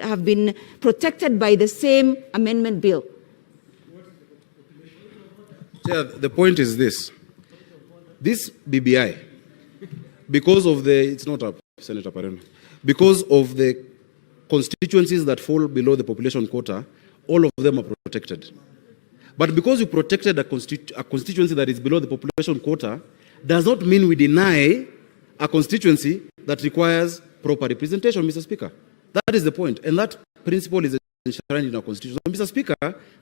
have been protected by the same amendment bill. Yeah, the point is this. This BBI, because of the, it's not up, Senator Pareno, because of the constituencies that fall below the population quota, all of them are protected. But because you protected a constituency that is below the population quota, does not mean we deny a constituency that requires proper representation, Mr. Speaker. That is the point, and that principle is enshrined in our constitution. So, Mr. Speaker,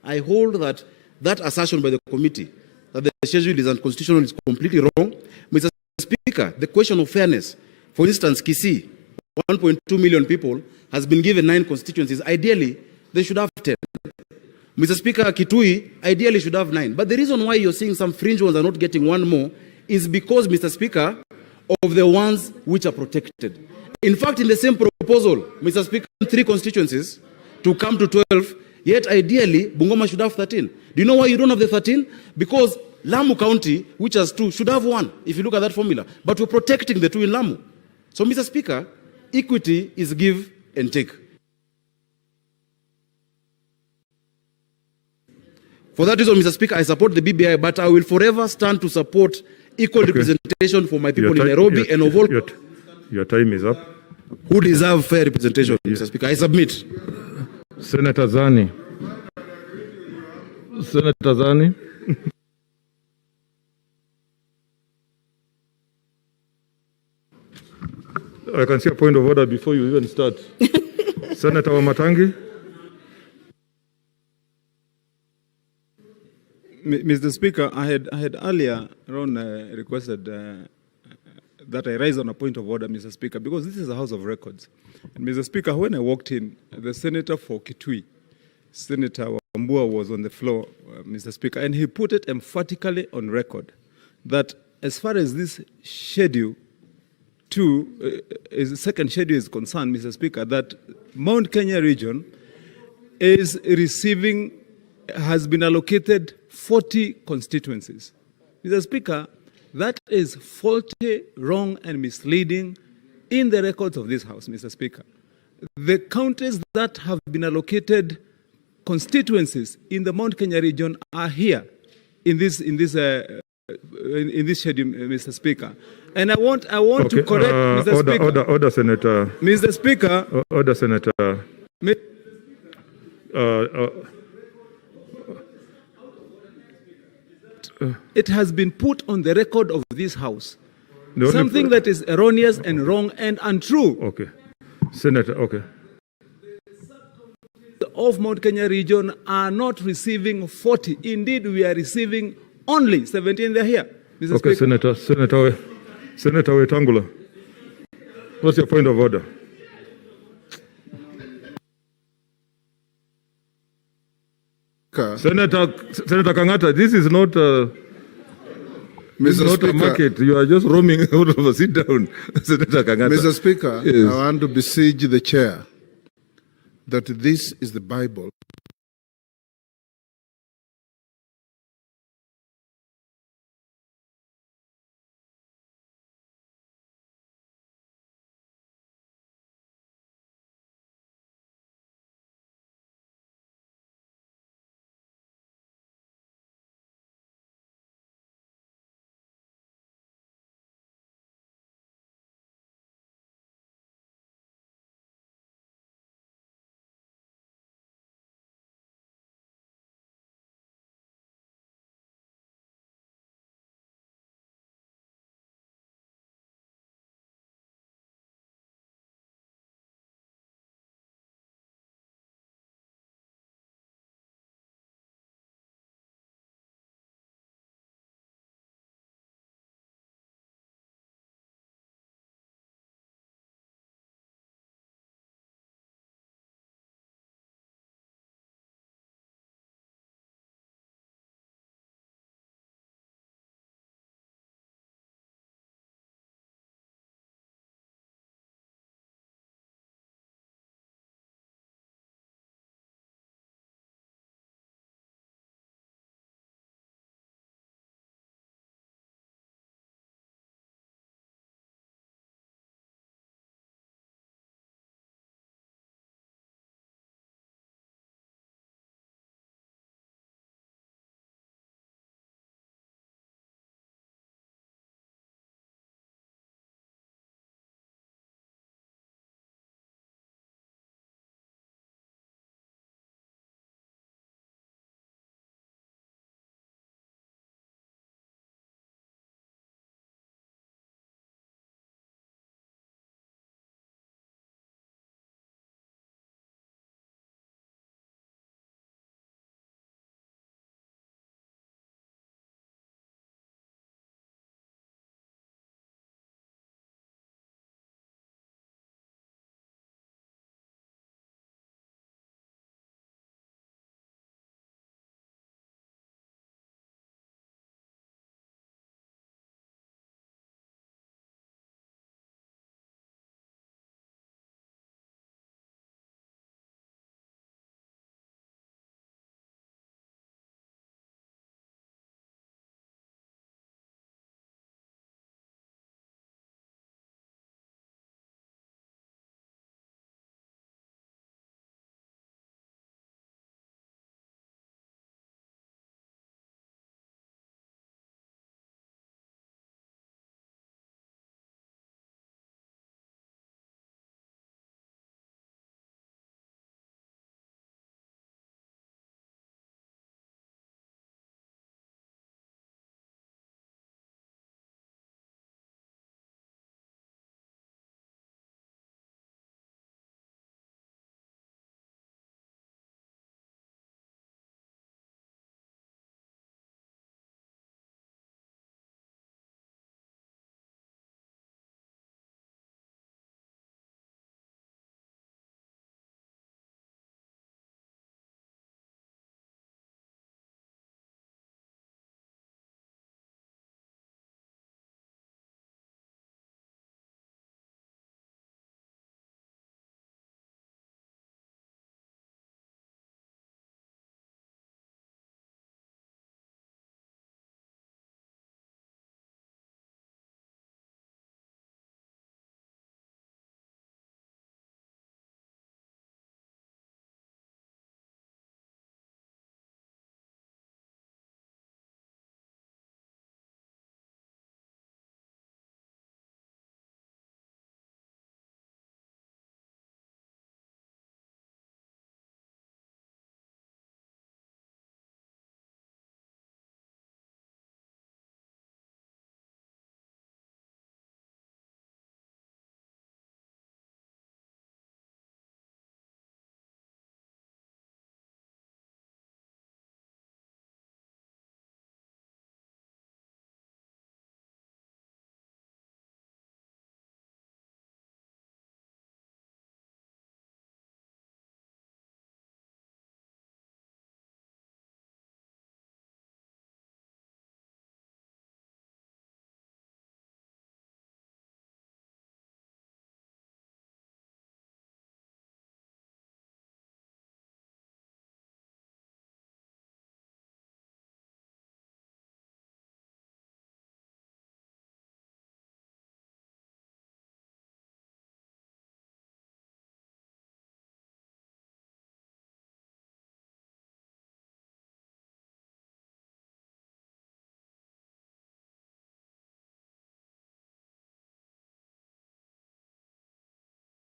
I hold that that assertion by the committee that the schedule is unconstitutional is completely wrong. Mr. Speaker, the question of fairness, for instance, Kisii, 1.2 million people, has been given 9 constituencies. Ideally, they should have 10. Mr. Speaker, Kitui ideally should have 9. But the reason why you're seeing some fringe ones are not getting one more is because, Mr. Speaker, of the ones which are protected. In fact, in the same proposal, Mr. Speaker, 3 constituencies to come to 12, yet ideally, Bungoma should have 13. Do you know why you don't have the 13? Because Lamu County, which has 2, should have 1, if you look at that formula. But we're protecting the 2 in Lamu. So, Mr. Speaker, equity is give and take. For that reason, Mr. Speaker, I support the BBI, but I will forever stand to support equal representation for my people in Nairobi and of all. Your time is up. Who deserve fair representation, Mr. Speaker? I submit. Senator Zani. Senator Zani. I can see a point of order before you even start. Senator Wamatangi. Mr. Speaker, I had earlier requested that I rise on a point of order, Mr. Speaker, because this is a House of Records. And Mr. Speaker, when I walked in, the Senator for Kitui, Senator Wambua, was on the floor, Mr. Speaker, and he put it emphatically on record that as far as this schedule, the second schedule is concerned, Mr. Speaker, that Mount Kenya region is receiving, has been allocated 40 constituencies. Mr. Speaker, that is faulty, wrong, and misleading in the records of this House, Mr. Speaker. The counties that have been allocated constituencies in the Mount Kenya region are here in this schedule, Mr. Speaker. And I want to correct, Mr. Speaker. Order, Senator. Mr. Speaker. Order, Senator. It has been put on the record of this House. Something that is erroneous and wrong and untrue. Okay. Senator, okay. Of Mount Kenya region are not receiving 40. Indeed, we are receiving only 17. They're here, Mr. Okay, Speaker. Senator Wetangula. What's your point of order? Senator Kangata, this is not Mr. Speaker, a market. You are just roaming out of a sit down. Senator Kangata. Mr. Speaker, yes. I want to beseech the chair that this is the Bible.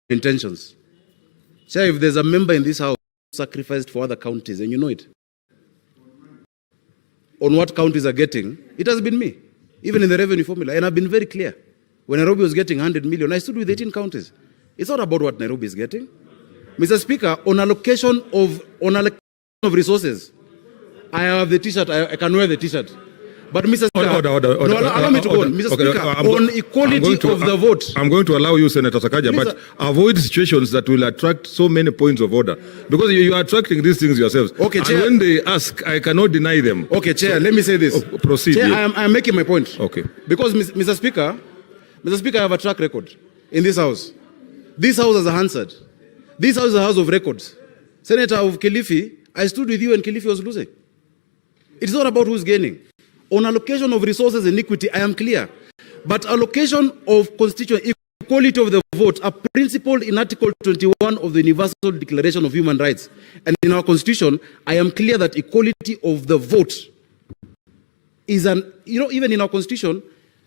intentions. Chair, if there's a member in this house who sacrificed for other counties, and you know it, on what counties are getting, it has been me, even in the revenue formula. And I've been very clear. When Nairobi was getting 100 million, I stood with 18 counties. It's not about what Nairobi is getting. Mr. Speaker, on allocation of resources, I have the T-shirt, I can wear the T-shirt. But Mr. Speaker, allow me to go on. Mr. Speaker, on equality of the vote. I'm going to allow you, Senator Sakaja, but avoid situations that will attract so many points of order. Because you are attracting these things yourselves. Okay, Chair. And when they ask, I cannot deny them. Okay, Chair, let me say this. Proceed. Chair, I am making my point. Okay. Because, Mr. Speaker, I have a track record in this house. This house has answered. This house is a house of records. Senator of Kilifi, I stood with you and Kilifi was losing. It's not about who's gaining. On allocation of resources and equity, I am clear. But allocation of constituent equality of the vote, a principle in Article 21 of the Universal Declaration of Human Rights. And in our constitution, I am clear that equality of the vote is even in our constitution,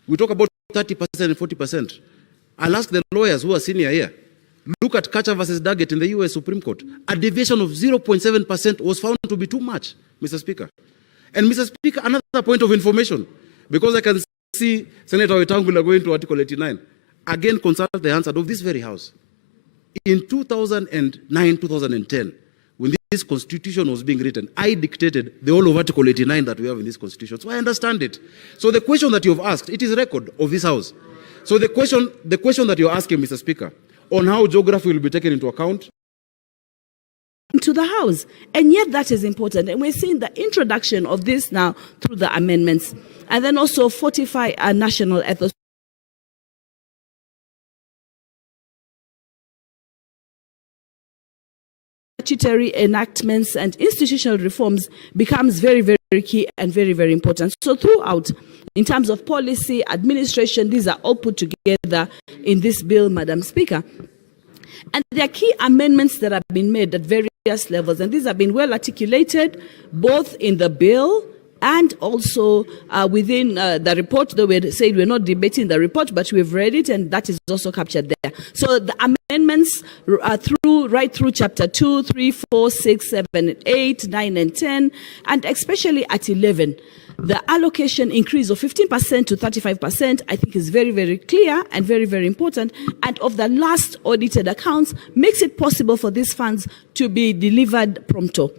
we talk about 30% and 40%. I'll ask the lawyers who are senior here. Look at Kacha versus Daggett in the US Supreme Court. A deviation of 0.7% was found to be too much, Mr. Speaker. And Mr. Speaker, another point of information, because I can see Senator Wetangula going to Article 89, again consult the answer of this very House. In 2009, 2010, when this constitution was being written, I dictated the whole of Article 89 that we have in this constitution. So I understand it. So the question that you've asked, it is record of this House. So the question that you're asking, Mr. Speaker, on how geography will be taken into account, to the House. And yet that is important. And we're seeing the introduction of this now through the amendments. And then also fortify our national ethos. Statutory enactments and institutional reforms becomes very, very key and very, very important. So throughout, in terms of policy, administration, these are all put together in this bill, Madam Speaker. And there are key amendments that have been made at various levels, and these have been well articulated both in the bill and also within the report. Though we said we're not debating the report, but we've read it, and that is also captured there. So the amendments right through chapter 2, 3, 4, 6, 7, 8, 9, and 10, and especially at 11. The allocation increase of 15% to 35%, I think, is very, very clear and very, very important. And of the last audited accounts, makes it possible for these funds to be delivered prompto.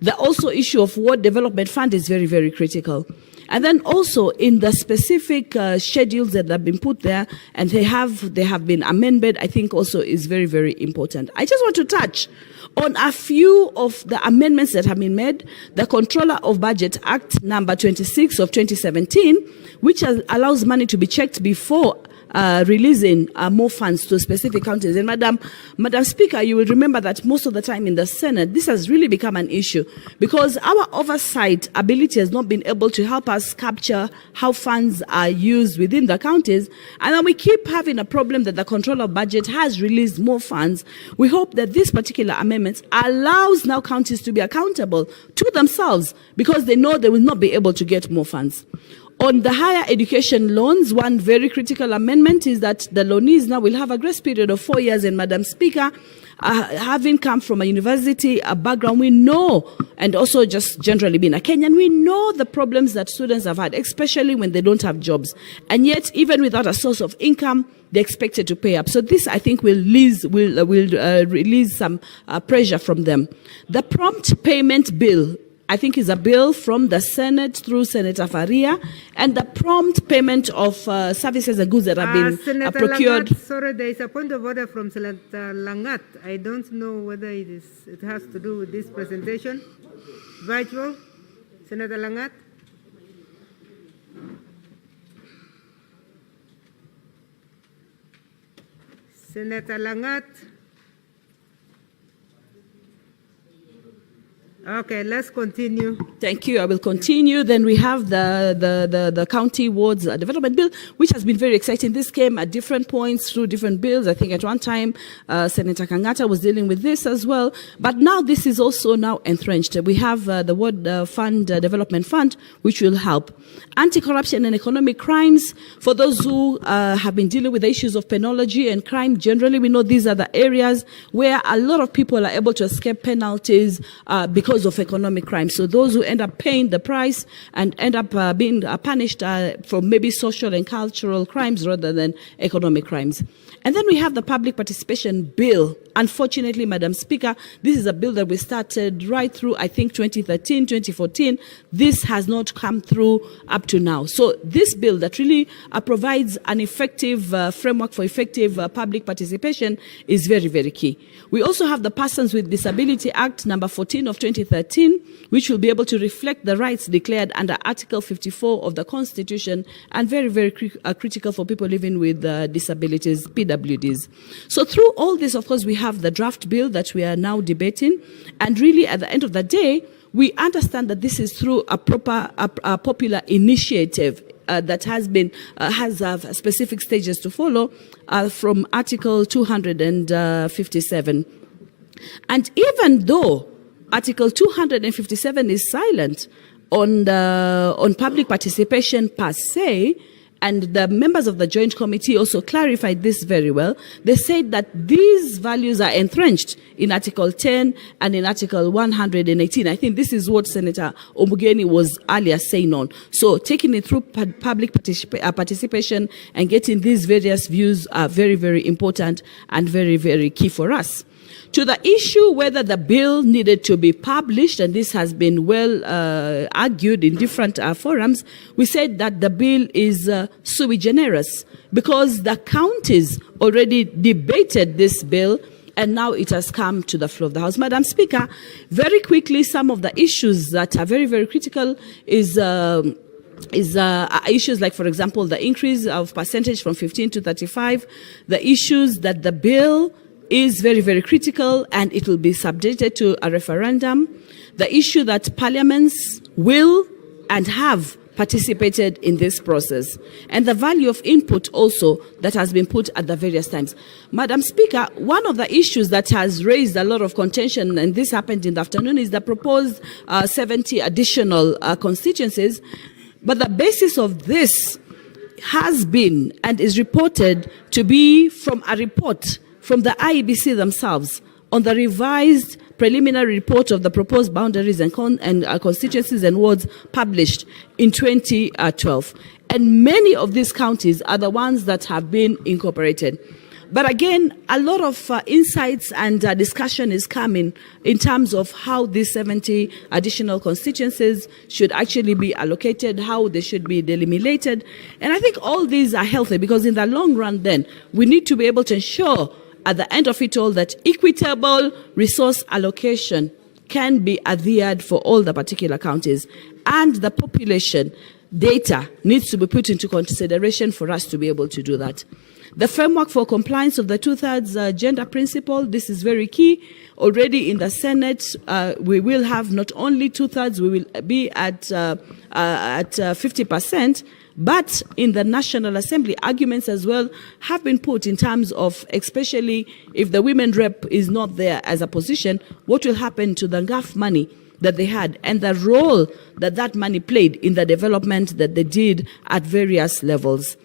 The also issue of Ward Development Fund is very, very critical. And then also in the specific schedules that have been put there, and they have been amended, I think also is very, very important. I just want to touch on a few of the amendments that have been made. The Controller of Budget Act number 26 of 2017, which allows money to be checked before releasing more funds to specific counties. And Madam Speaker, you will remember that most of the time in the Senate, this has really become an issue because our oversight ability has not been able to help us capture how funds are used within the counties. And then we keep having a problem that the Controller of Budget has released more funds. We hope that this particular amendment allows now counties to be accountable to themselves because they know they will not be able to get more funds. On the higher education loans, one very critical amendment is that the loanees now will have a grace period of 4 years. And Madam Speaker, having come from a university background, we know, and also just generally being a Kenyan, we know the problems that students have had, especially when they don't have jobs. And yet, even without a source of income, they're expected to pay up. So this, I think, will release some pressure from them. The prompt payment bill, I think, is a bill from the Senate through Senator Faria, and the prompt payment of services and goods that have been procured. Langat, sorry, there is a point of order from Senator Langat. I don't know whether it has to do with this presentation. Virtual, Senator Langat. Senator Langat. Okay, let's continue. Thank you. I will continue. Then we have the county wards development bill, which has been very exciting. This came at different points through different bills. I think at one time Senator Kangata was dealing with this as well. But now this is also now entrenched. We have the ward fund development fund, which will help. Anti-corruption and economic crimes. For those who have been dealing with the issues of penology and crime, generally we know these are the areas where a lot of people are able to escape penalties because of economic crime. So those who end up paying the price and end up being punished for maybe social and cultural crimes rather than economic crimes. And then we have the public participation bill. Unfortunately, Madam Speaker, this is a bill that we started right through, I think, 2013, 2014. This has not come through up to now. So this bill that really provides an effective framework for effective public participation is very, very key. We also have the Persons with Disability Act number 14 of 2013, which will be able to reflect the rights declared under Article 54 of the Constitution, and very, very critical for people living with disabilities, PWDs. So through all this, of course, we have the draft bill that we are now debating, and really at the end of the day, we understand that this is through a popular initiative that has specific stages to follow from Article 257. And even though Article 257 is silent on public participation per se, and the members of the Joint Committee also clarified this very well. They said that these values are entrenched in Article 10 and in Article 118. I think this is what Senator Omugeni was earlier saying on. So taking it through public participation and getting these various views are very, very important and very, very key for us. To the issue whether the bill needed to be published, and this has been well argued in different forums, we said that the bill is sui generis because the counties already debated this bill and now it has come to the floor of the House. Madam Speaker, very quickly, some of the issues that are very, very critical is issues like, for example, the increase of percentage from 15 to 35, the issues that the bill is very, very critical and it will be subjected to a referendum. The issue that parliaments will and have participated in this process, and the value of input also that has been put at the various times. Madam Speaker, one of the issues that has raised a lot of contention, and this happened in the afternoon, is the proposed 70 additional constituencies. But the basis of this has been and is reported to be from a report from the IEBC themselves on the revised preliminary report of the proposed boundaries and constituencies and wards published in 2012. And many of these counties are the ones that have been incorporated. But again, a lot of insights and discussion is coming in terms of how these 70 additional constituencies should actually be allocated, how they should be delimited. And I think all these are healthy because in the long run then, we need to be able to ensure at the end of it all that equitable resource allocation can be adhered for all the particular counties, and the population data needs to be put into consideration for us to be able to do that. The framework for compliance of the two-thirds gender principle, this is very key. Already in the Senate, we will have not only two-thirds, we will be at 50%, but in the National Assembly, arguments as well have been put in terms of, especially if the women rep is not there as a position, what will happen to the GAF money that they had and the role that that money played in the development that they did at various levels.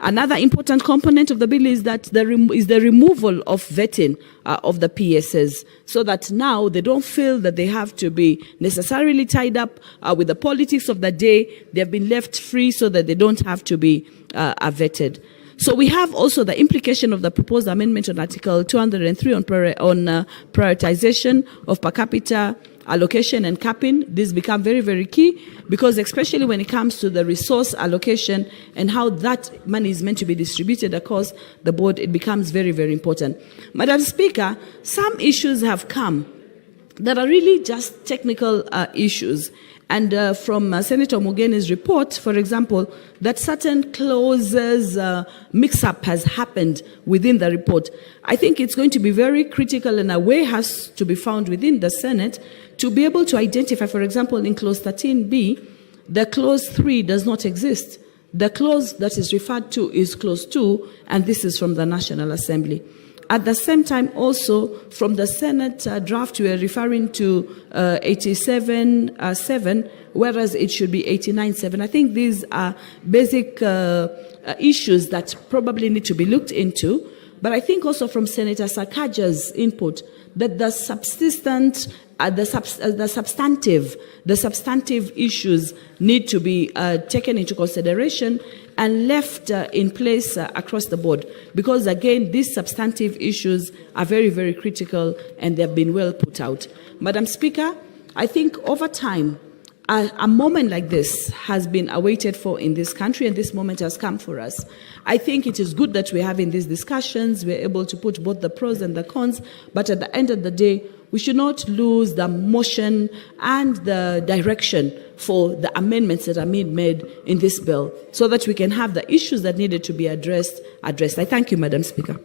Another important component of the bill is that the removal of vetting of the PSs, so that now they don't feel that they have to be necessarily tied up with the politics of the day. They have been left free so that they don't have to be vetted. So we have also the implication of the proposed amendment on Article 203 on prioritization of per capita allocation and capping. This become very, very key because especially when it comes to the resource allocation and how that money is meant to be distributed across the board, it becomes very, very important. Madam Speaker, some issues have come that are really just technical issues. And from Senator Mugene's report, for example, that certain clauses mix-up has happened within the report. I think it's going to be very critical, and a way has to be found within the Senate to be able to identify, for example, in clause 13B, the clause 3 does not exist. The clause that is referred to is clause 2, and this is from the National Assembly. At the same time, also, from the Senate draft, we are referring to 87.7, whereas it should be 89.7. I think these are basic issues that probably need to be looked into. But I think also from Senator Sakaja's input that the substantive issues need to be taken into consideration and left in place across the board. Because again, these substantive issues are very, very critical, and they've been well put out. Madam Speaker, I think over time, a moment like this has been awaited for in this country, and this moment has come for us. I think it is good that we're having these discussions. We're able to put both the pros and the cons, but at the end of the day, we should not lose the motion and the direction for the amendments that are made in this bill, so that we can have the issues that needed to be addressed. I thank you, Madam Speaker.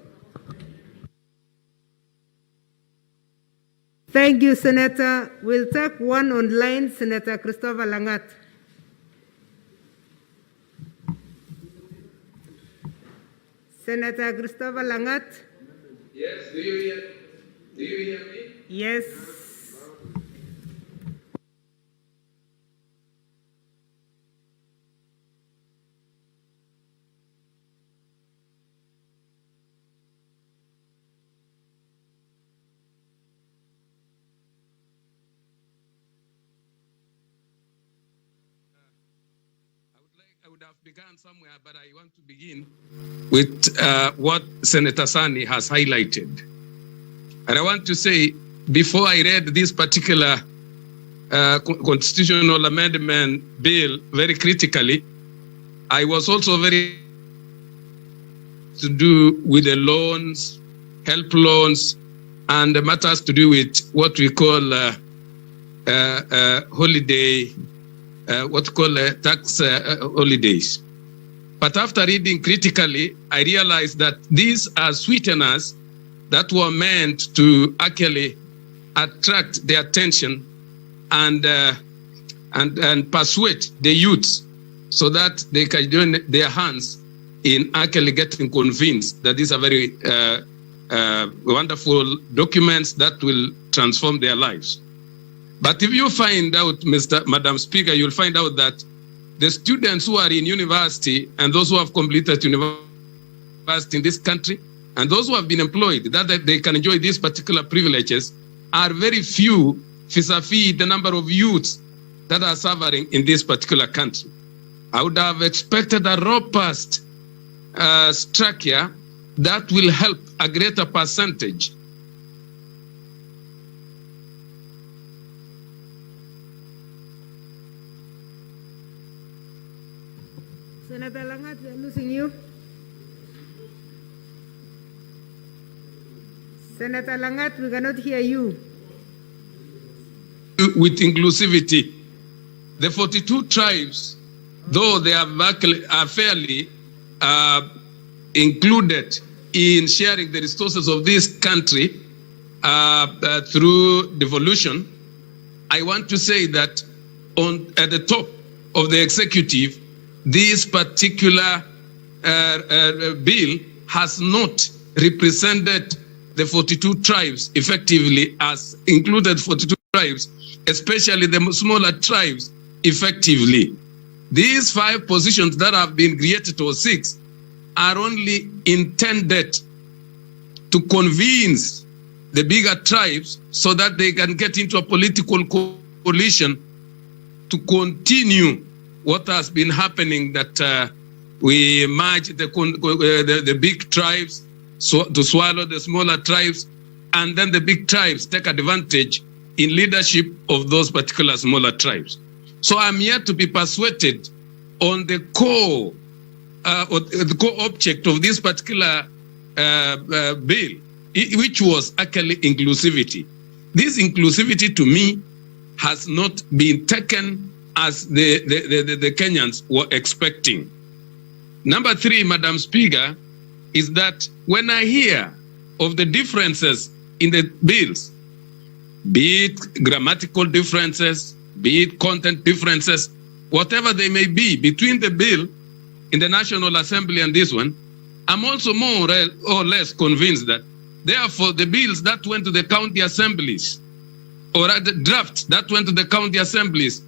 Thank you, Senator. We'll take one online, Senator Christopher Langat. Senator Christopher Langat? Yes, do you hear me? Yes. I would have begun somewhere, but I want to begin with what Senator Sani has highlighted. And I want to say, before I read this particular constitutional amendment bill very critically, I was also very to do with the loans, help loans, and the matters to do with what we call holiday, what we call tax holidays. But after reading critically, I realized that these are sweeteners that were meant to actually attract the attention and persuade the youths so that they can join their hands in actually getting convinced that these are very wonderful documents that will transform their lives. But if you find out, Madam Speaker, you'll find out that the students who are in university and those who have completed university in this country and those who have been employed, that they can enjoy these particular privileges, are very few vis-a-vis the number of youths that are suffering in this particular country. I would have expected a robust structure that will help a greater percentage. Senator Langat, we are losing you. Senator Langat, we cannot hear you. With inclusivity, the 42 tribes, though they are fairly included in sharing the resources of this country through devolution, I want to say that at the top of the executive, this particular bill has not represented the 42 tribes effectively as included 42 tribes, especially the smaller tribes effectively. These 5 positions that have been created, or 6, are only intended to convince the bigger tribes so that they can get into a political coalition to continue what has been happening, that we merge the big tribes to swallow the smaller tribes, and then the big tribes take advantage in leadership of those particular smaller tribes. So I'm here to be persuaded on the core object of this particular bill, which was actually inclusivity. This inclusivity to me has not been taken as the Kenyans were expecting. Number three, Madam Speaker, is that when I hear of the differences in the bills, be it grammatical differences, be it content differences, whatever they may be between the bill in the National Assembly and this one, I'm also more or less convinced that therefore the bills that went to the county assemblies or the drafts that went to the county assemblies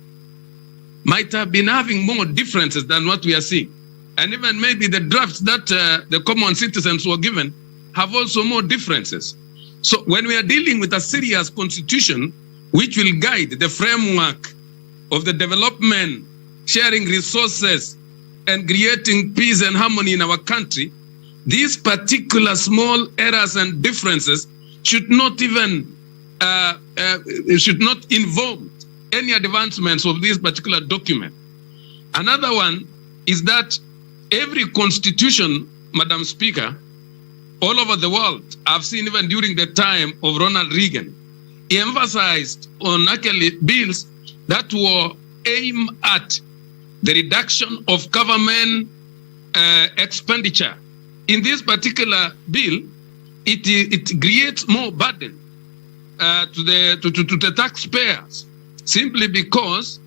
might have been having more differences than what we are seeing. And even maybe the drafts that the common citizens were given have also more differences. So when we are dealing with a serious constitution, which will guide the framework of the development, sharing resources, and creating peace and harmony in our country, these particular small errors and differences should not even should not involve any advancements of this particular document. Another one is that every constitution, Madam Speaker, all over the world, I've seen even during the time of Ronald Reagan, he emphasized on actually bills that were aimed at the reduction of government expenditure. In this particular bill, it creates more burden to the taxpayers, simply because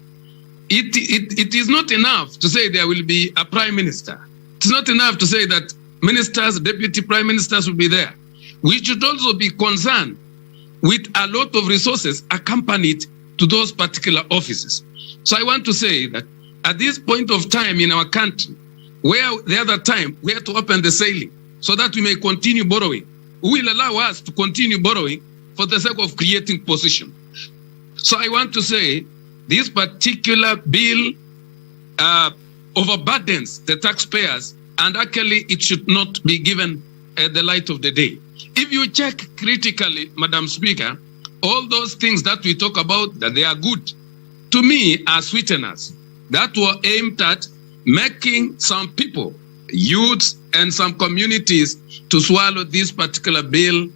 it is not enough to say there will be a prime minister. It's not enough to say that ministers, deputy prime ministers will be there. We should also be concerned with a lot of resources accompanied to those particular offices. So I want to say that at this point of time in our country, where the other time we have to open the ceiling so that we may continue borrowing, who will allow us to continue borrowing for the sake of creating position. So I want to say this particular bill overburdens the taxpayers, and actually it should not be given the light of the day. If you check critically, Madam Speaker, all those things that we talk about, that they are good, to me are sweeteners that were aimed at making some people, youths and some communities, to swallow this particular bill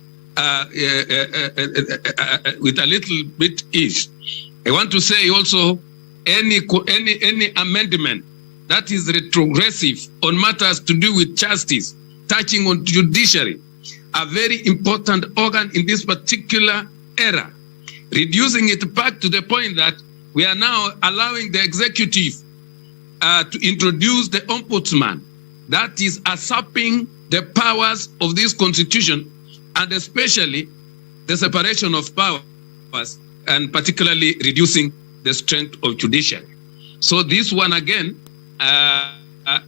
with a little bit ease. I want to say also any amendment that is retrogressive on matters to do with justice, touching on judiciary, a very important organ in this particular era, reducing it back to the point that we are now allowing the executive to introduce the ombudsman, that is usurping the powers of this constitution, and especially the separation of powers, and particularly reducing the strength of judiciary. So this one again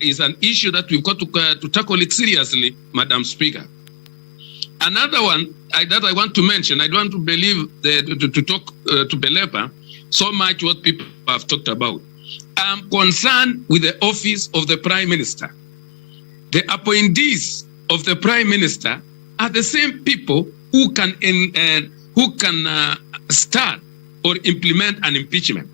is an issue that we've got to tackle it seriously, Madam Speaker. Another one that I want to mention, I don't want to believe to talk to belabor so much what people have talked about. I'm concerned with the office of the Prime Minister. The appointees of the Prime Minister are the same people who can start or implement an impeachment.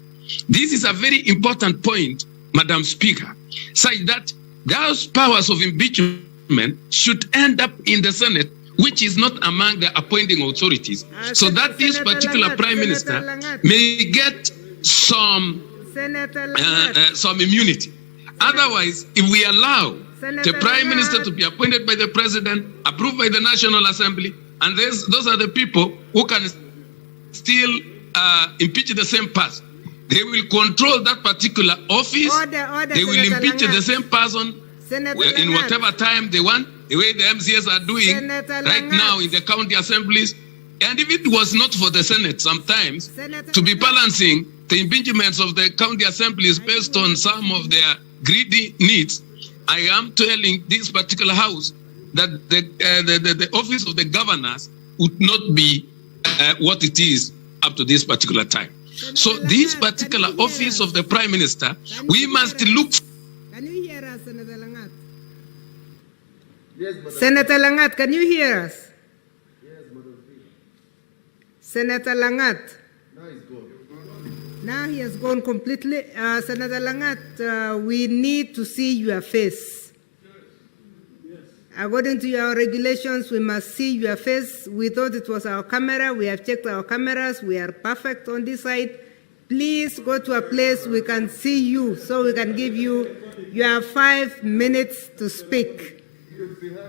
This is a very important point, Madam Speaker, such that those powers of impeachment should end up in the Senate, which is not among the appointing authorities, so that this particular Prime Minister may get some immunity. Otherwise, if we allow the Prime Minister to be appointed by the President, approved by the National Assembly, and those are the people who can still impeach the same person, they will control that particular office. They will impeach the same person in whatever time they want, the way the MCAs are doing right now in the county assemblies. And if it was not for the Senate sometimes to be balancing the impeachments of the county assemblies based on some of their greedy needs, I am telling this particular house that the office of the governors would not be what it is up to this particular time. So this particular office of the Prime Minister, we must look. Can you hear us, Senator Langat? Yes, Senator Langat, can you hear us? Yes, Madam Senator Langat. Now he's gone. Now he has gone completely. Senator Langat, we need to see your face. According to your regulations, we must see your face. We thought it was our camera. We have checked our cameras. We are perfect on this side. please go to a place we can see you so we can give you your 5 minutes to speak.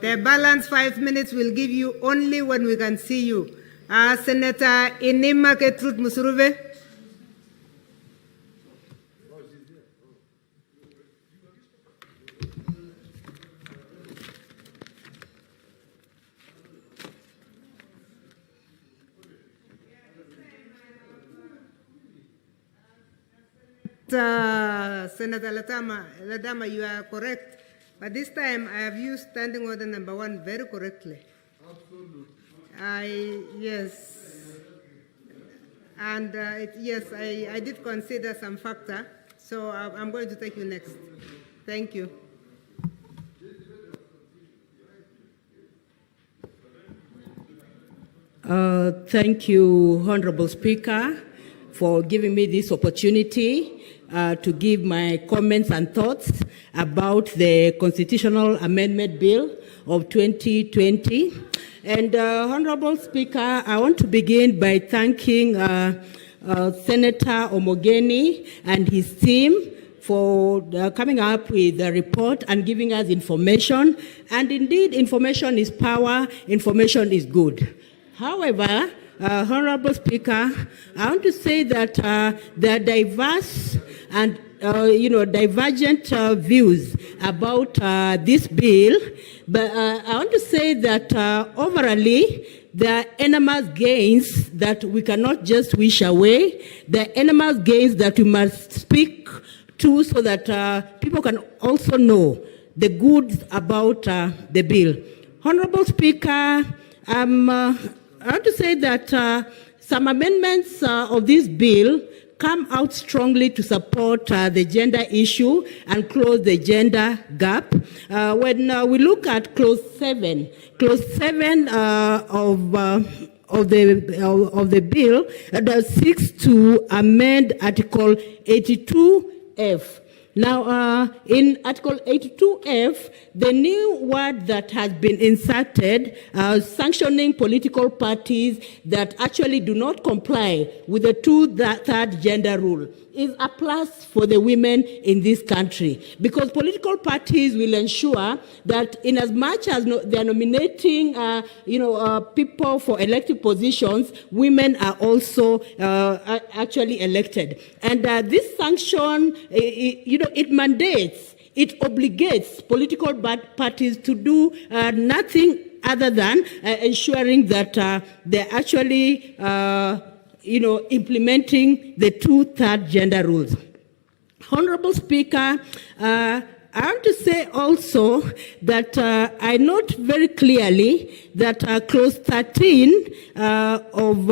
The balance 5 minutes we'll give you only when we can see you. Senator Inima Ketrut Musuruve. Senator Ladama, you are correct. But this time I have used standing order number 1 very correctly. Absolutely. Yes. And yes, I did consider some factor. So I'm going to take you next. Thank you. Thank you, Honorable Speaker, for giving me this opportunity to give my comments and thoughts about the Constitutional Amendment Bill of 2020. And Honorable Speaker, I want to begin by thanking Senator Omogeni and his team for coming up with a report and giving us information. And indeed, information is power, information is good. However, Honorable Speaker, I want to say that there are diverse and divergent views about this bill, but I want to say that overall, there are enormous gains that we cannot just wish away. There are enormous gains that we must speak to so that people can also know the goods about the bill. Honorable Speaker, I want to say that some amendments of this bill come out strongly to support the gender issue and close the gender gap. When we look at Clause 7 of the bill that seeks to amend Article 82F. Now, in Article 82F, the new word that has been inserted, sanctioning political parties that actually do not comply with the 2/3 gender rule, is a plus for the women in this country, because political parties will ensure that in as much as they are nominating people for elected positions, women are also actually elected. And this sanction, it mandates, it obligates political parties to do nothing other than ensuring that they're actually implementing the 2/3 gender rules. Honorable Speaker, I want to say also that I note very clearly that Clause 13 of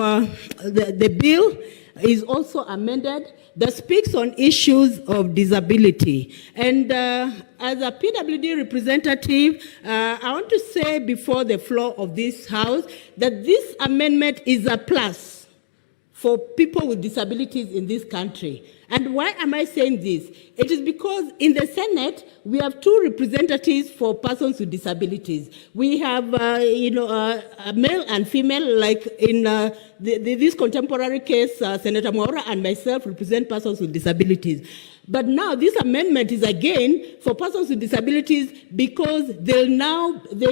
the bill is also amended that speaks on issues of disability. And as a PWD representative, I want to say before the floor of this House that this amendment is a plus for people with disabilities in this country. And why am I saying this? It is because in the Senate, we have 2 representatives for persons with disabilities. We have, male and female, like in this contemporary case, Senator Mwaura and myself represent persons with disabilities. But now this amendment is again for persons with disabilities because they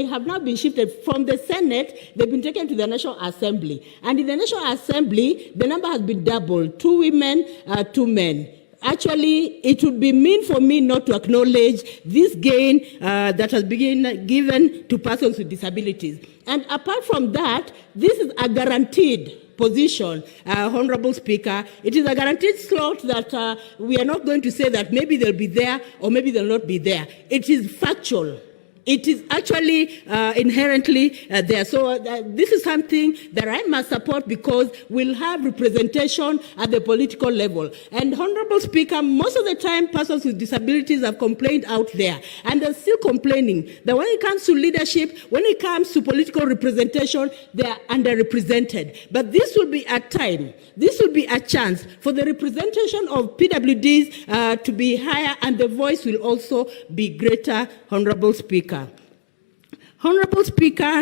have now been shifted from the Senate, they've been taken to the National Assembly. And in the National Assembly, the number has been doubled, 2 women, 2 men. Actually, it would be mean for me not to acknowledge this gain that has been given to persons with disabilities. And apart from that, this is a guaranteed position, Honorable Speaker. It is a guaranteed slot that we are not going to say that maybe they'll be there or maybe they'll not be there. It is factual. It is actually inherently there. So this is something that I must support because we'll have representation at the political level. And Honorable Speaker, most of the time persons with disabilities have complained out there, and they're still complaining that when it comes to leadership, when it comes to political representation, they are underrepresented. But this will be a time, this will be a chance for the representation of PWDs to be higher, and the voice will also be greater, Honorable Speaker. Honorable Speaker,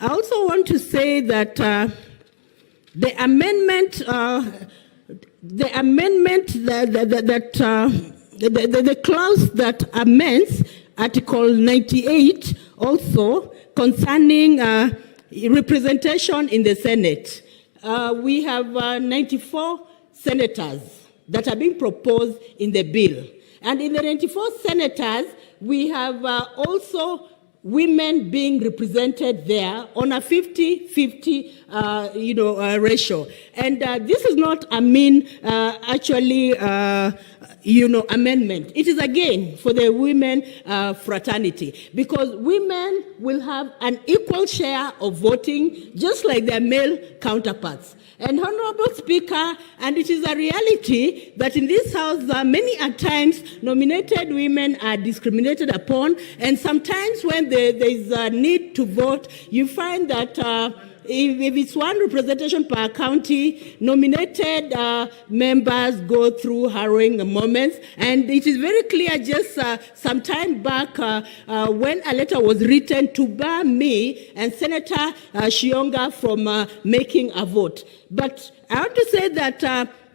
I also want to say that the amendment the amendment the clause that amends Article 98 also concerning representation in the Senate. We have 94 senators that are being proposed in the bill. And in the 94 senators, we have also women being represented there on a 50-50 ratio. And this is not a mean amendment. It is again for the women fraternity, because women will have an equal share of voting just like their male counterparts. And Honorable Speaker, and it is a reality that in this House, many at times nominated women are discriminated upon, and sometimes when there is a need to vote, you find that if it's one representation per county, nominated members go through harrowing moments. And it is very clear just some time back when a letter was written to bar me and Senator Shionga from making a vote. But I want to say that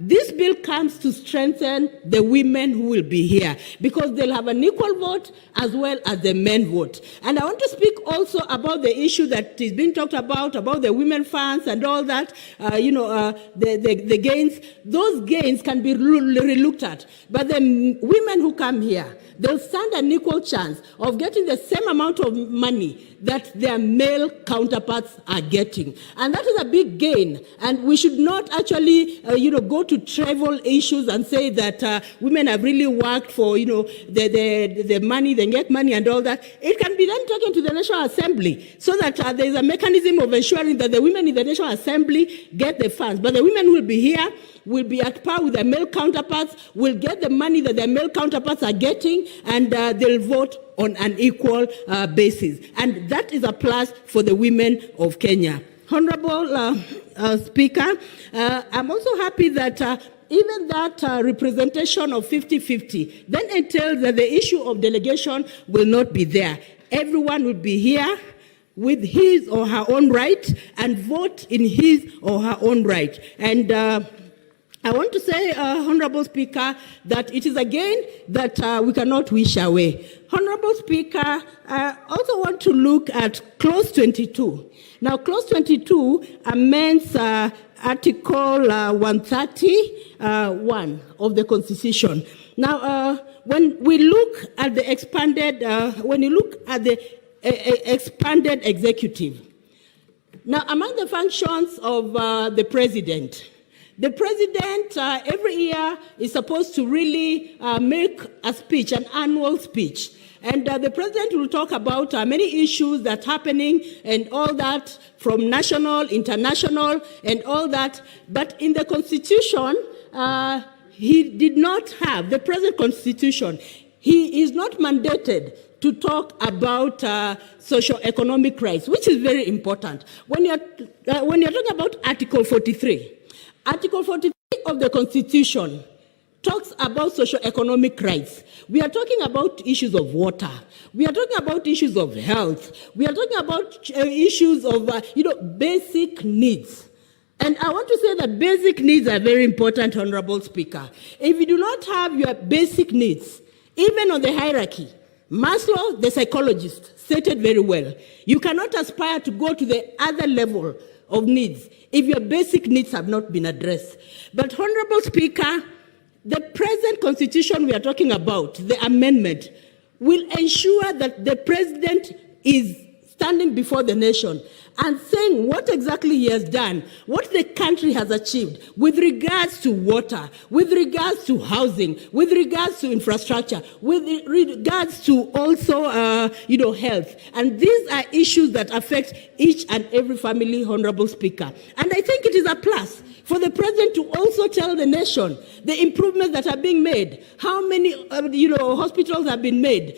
this bill comes to strengthen the women who will be here, because they'll have an equal vote as well as the men vote. And I want to speak also about the issue that is being talked about the women funds and all that, the gains. Those gains can be relooked at. But the women who come here, they'll stand an equal chance of getting the same amount of money that their male counterparts are getting. And that is a big gain. And we should not actually, go to trivial issues and say that women have really worked for, the money, they get money and all that. It can be then taken to the National Assembly so that there is a mechanism of ensuring that the women in the National Assembly get the funds. But the women will be here, will be at par with their male counterparts, will get the money that their male counterparts are getting, and they'll vote on an equal basis. And that is a plus for the women of Kenya. Honorable Speaker, I'm also happy that even that representation of 50-50 then entails that the issue of delegation will not be there. Everyone will be here with his or her own right and vote in his or her own right. And I want to say, Honorable Speaker, that it is again that we cannot wish away. Honorable Speaker, I also want to look at Clause 22. Now, Clause 22 amends Article 130(1) of the Constitution. Now, when we look at the expanded, expanded executive, now among the functions of the president every year is supposed to really make a speech, an annual speech. And the president will talk about many issues that are happening and all that, from national, international, and all that. But in the Constitution, he did not have, the present Constitution, he is not mandated to talk about socio-economic rights, which is very important. When you're talking about Article 43, Article 43 of the Constitution talks about socio-economic rights. We are talking about issues of water. We are talking about issues of health. We are talking about issues of, basic needs. And I want to say that basic needs are very important, Honorable Speaker. If you do not have your basic needs, even on the hierarchy, Maslow, the psychologist, stated very well, you cannot aspire to go to the other level of needs if your basic needs have not been addressed. But, Honorable Speaker, the present Constitution we are talking about, the amendment, will ensure that the president is standing before the nation and saying what exactly he has done, what the country has achieved with regards to water, with regards to housing, with regards to infrastructure, with regards to also, health. And these are issues that affect each and every family, Honorable Speaker. And I think it is a plus for the president to also tell the nation the improvements that are being made, how many, hospitals have been made,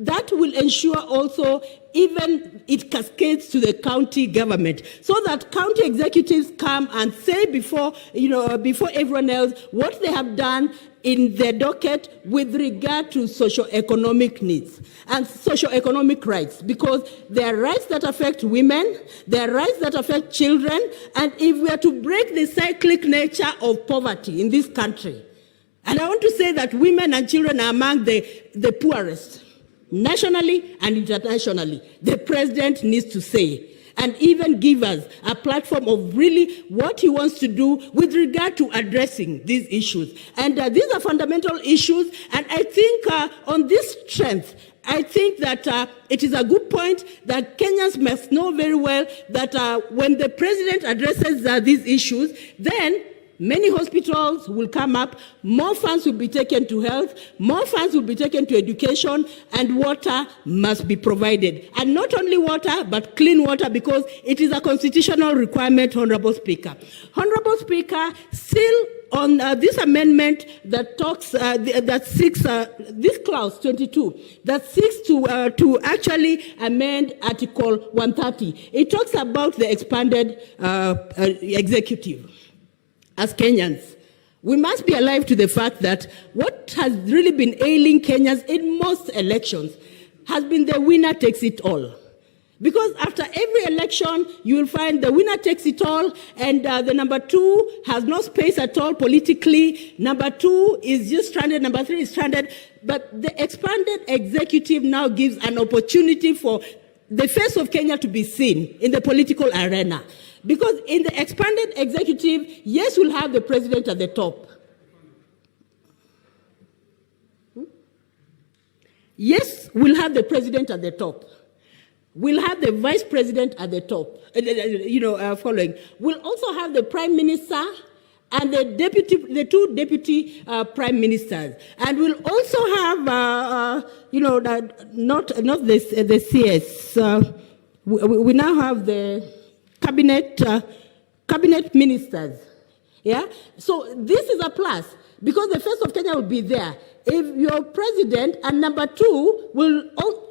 that will ensure also even it cascades to the county government, so that county executives come and say before everyone else what they have done in their docket with regard to socio-economic needs and socio-economic rights, because there are rights that affect women, there are rights that affect children, and if we are to break the cyclic nature of poverty in this country, and I want to say that women and children are among the poorest, nationally and internationally, the president needs to say and even give us a platform of really what he wants to do with regard to addressing these issues. And these are fundamental issues, and I think on this strength, I think that it is a good point that Kenyans must know very well that when the president addresses these issues, then many hospitals will come up, more funds will be taken to health, more funds will be taken to education, and water must be provided. And not only water, but clean water, because it is a constitutional requirement, Honorable Speaker. Honorable Speaker, still on this amendment that talks, that seeks, this clause 22, that seeks to actually amend Article 130. It talks about the expanded executive. As Kenyans, we must be alive to the fact that what has really been ailing Kenyans in most elections has been the winner takes it all. Because after every election, you will find the winner takes it all, and the number two has no space at all politically. Number two is just stranded. Number three is stranded. But the expanded executive now gives an opportunity for the face of Kenya to be seen in the political arena. Because in the expanded executive, yes, we'll have the president at the top. Yes, we'll have the president at the top. We'll have the vice president at the top, following. We'll also have the prime minister and the two deputy prime ministers. And we'll also have, not the CS. We now have the cabinet ministers. Yeah? So this is a plus, because the face of Kenya will be there. If your president and number two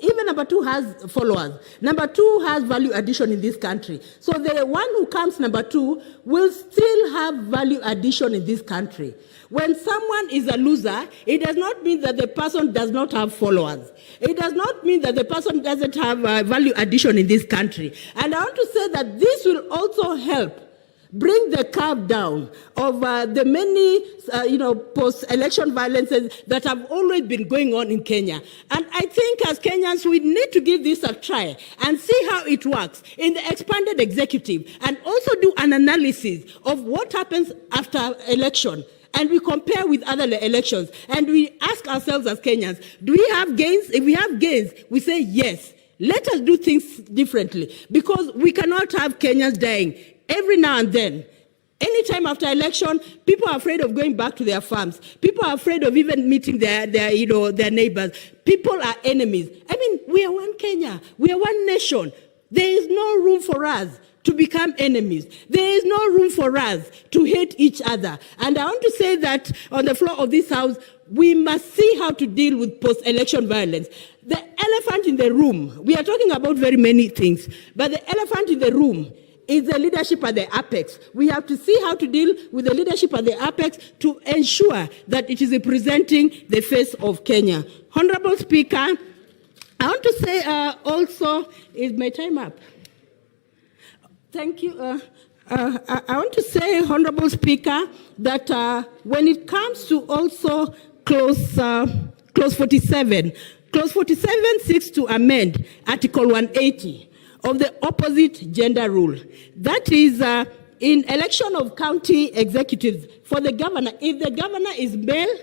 even number two has followers. Number two has value addition in this country. So the one who comes number two will still have value addition in this country. When someone is a loser, it does not mean that the person does not have followers. It does not mean that the person doesn't have value addition in this country. And I want to say that this will also help bring the curve down of the many, post-election violences that have always been going on in Kenya. And I think as Kenyans, we need to give this a try and see how it works in the expanded executive, and also do an analysis of what happens after election. And we compare with other elections, and we ask ourselves as Kenyans, do we have gains? If we have gains, we say yes. Let us do things differently, because we cannot have Kenyans dying every now and then. Anytime after election, people are afraid of going back to their farms. People are afraid of even meeting their neighbors. People are enemies. I mean, we are one Kenya. We are one nation. There is no room for us to become enemies. There is no room for us to hate each other. And I want to say that on the floor of this House, we must see how to deal with post-election violence. The elephant in the room, we are talking about very many things, but the elephant in the room is the leadership at the apex. We have to see how to deal with the leadership at the apex to ensure that it is representing the face of Kenya. Honorable Speaker, I want to say also, is my time up? Thank you. I want to say, Honorable Speaker, that when it comes to also clause 47, clause 47 seeks to amend Article 180 of the opposite gender rule. That is in election of county executives for the governor. If the governor is male,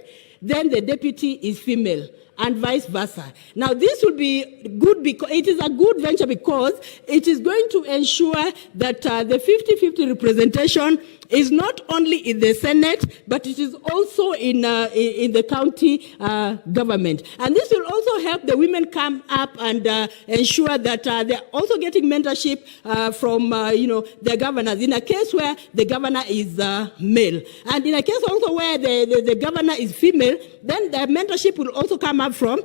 then the deputy is female, and vice versa. Now, this will be good because it is a good venture, because it is going to ensure that the 50-50 representation is not only in the Senate, but it is also in the county government. And this will also help the women come up and ensure that they're also getting mentorship from their governors, in a case where the governor is male. And in a case also where the governor is female, then the mentorship will also come apart from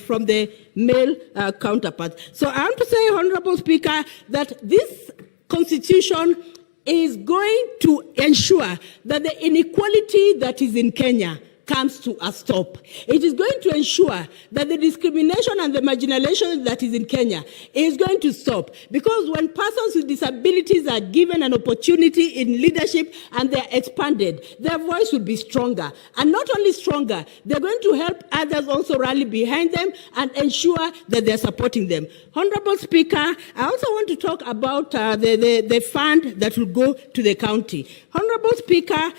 from the male counterparts. So I want to say, Honorable Speaker, that this constitution is going to ensure that the inequality that is in Kenya comes to a stop. It is going to ensure that the discrimination and the marginalization that is in Kenya is going to stop. Because when persons with disabilities are given an opportunity in leadership and they are expanded, their voice will be stronger. And not only stronger, they're going to help others also rally behind them and ensure that they're supporting them. Honorable Speaker, I also want to talk about the fund that will go to the county. Honorable Speaker,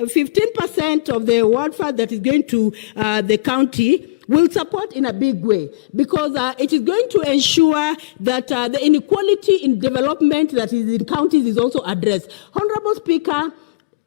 15% of the award fund that is going to the county will support in a big way, because it is going to ensure that the inequality in development that is in counties is also addressed. Honorable Speaker,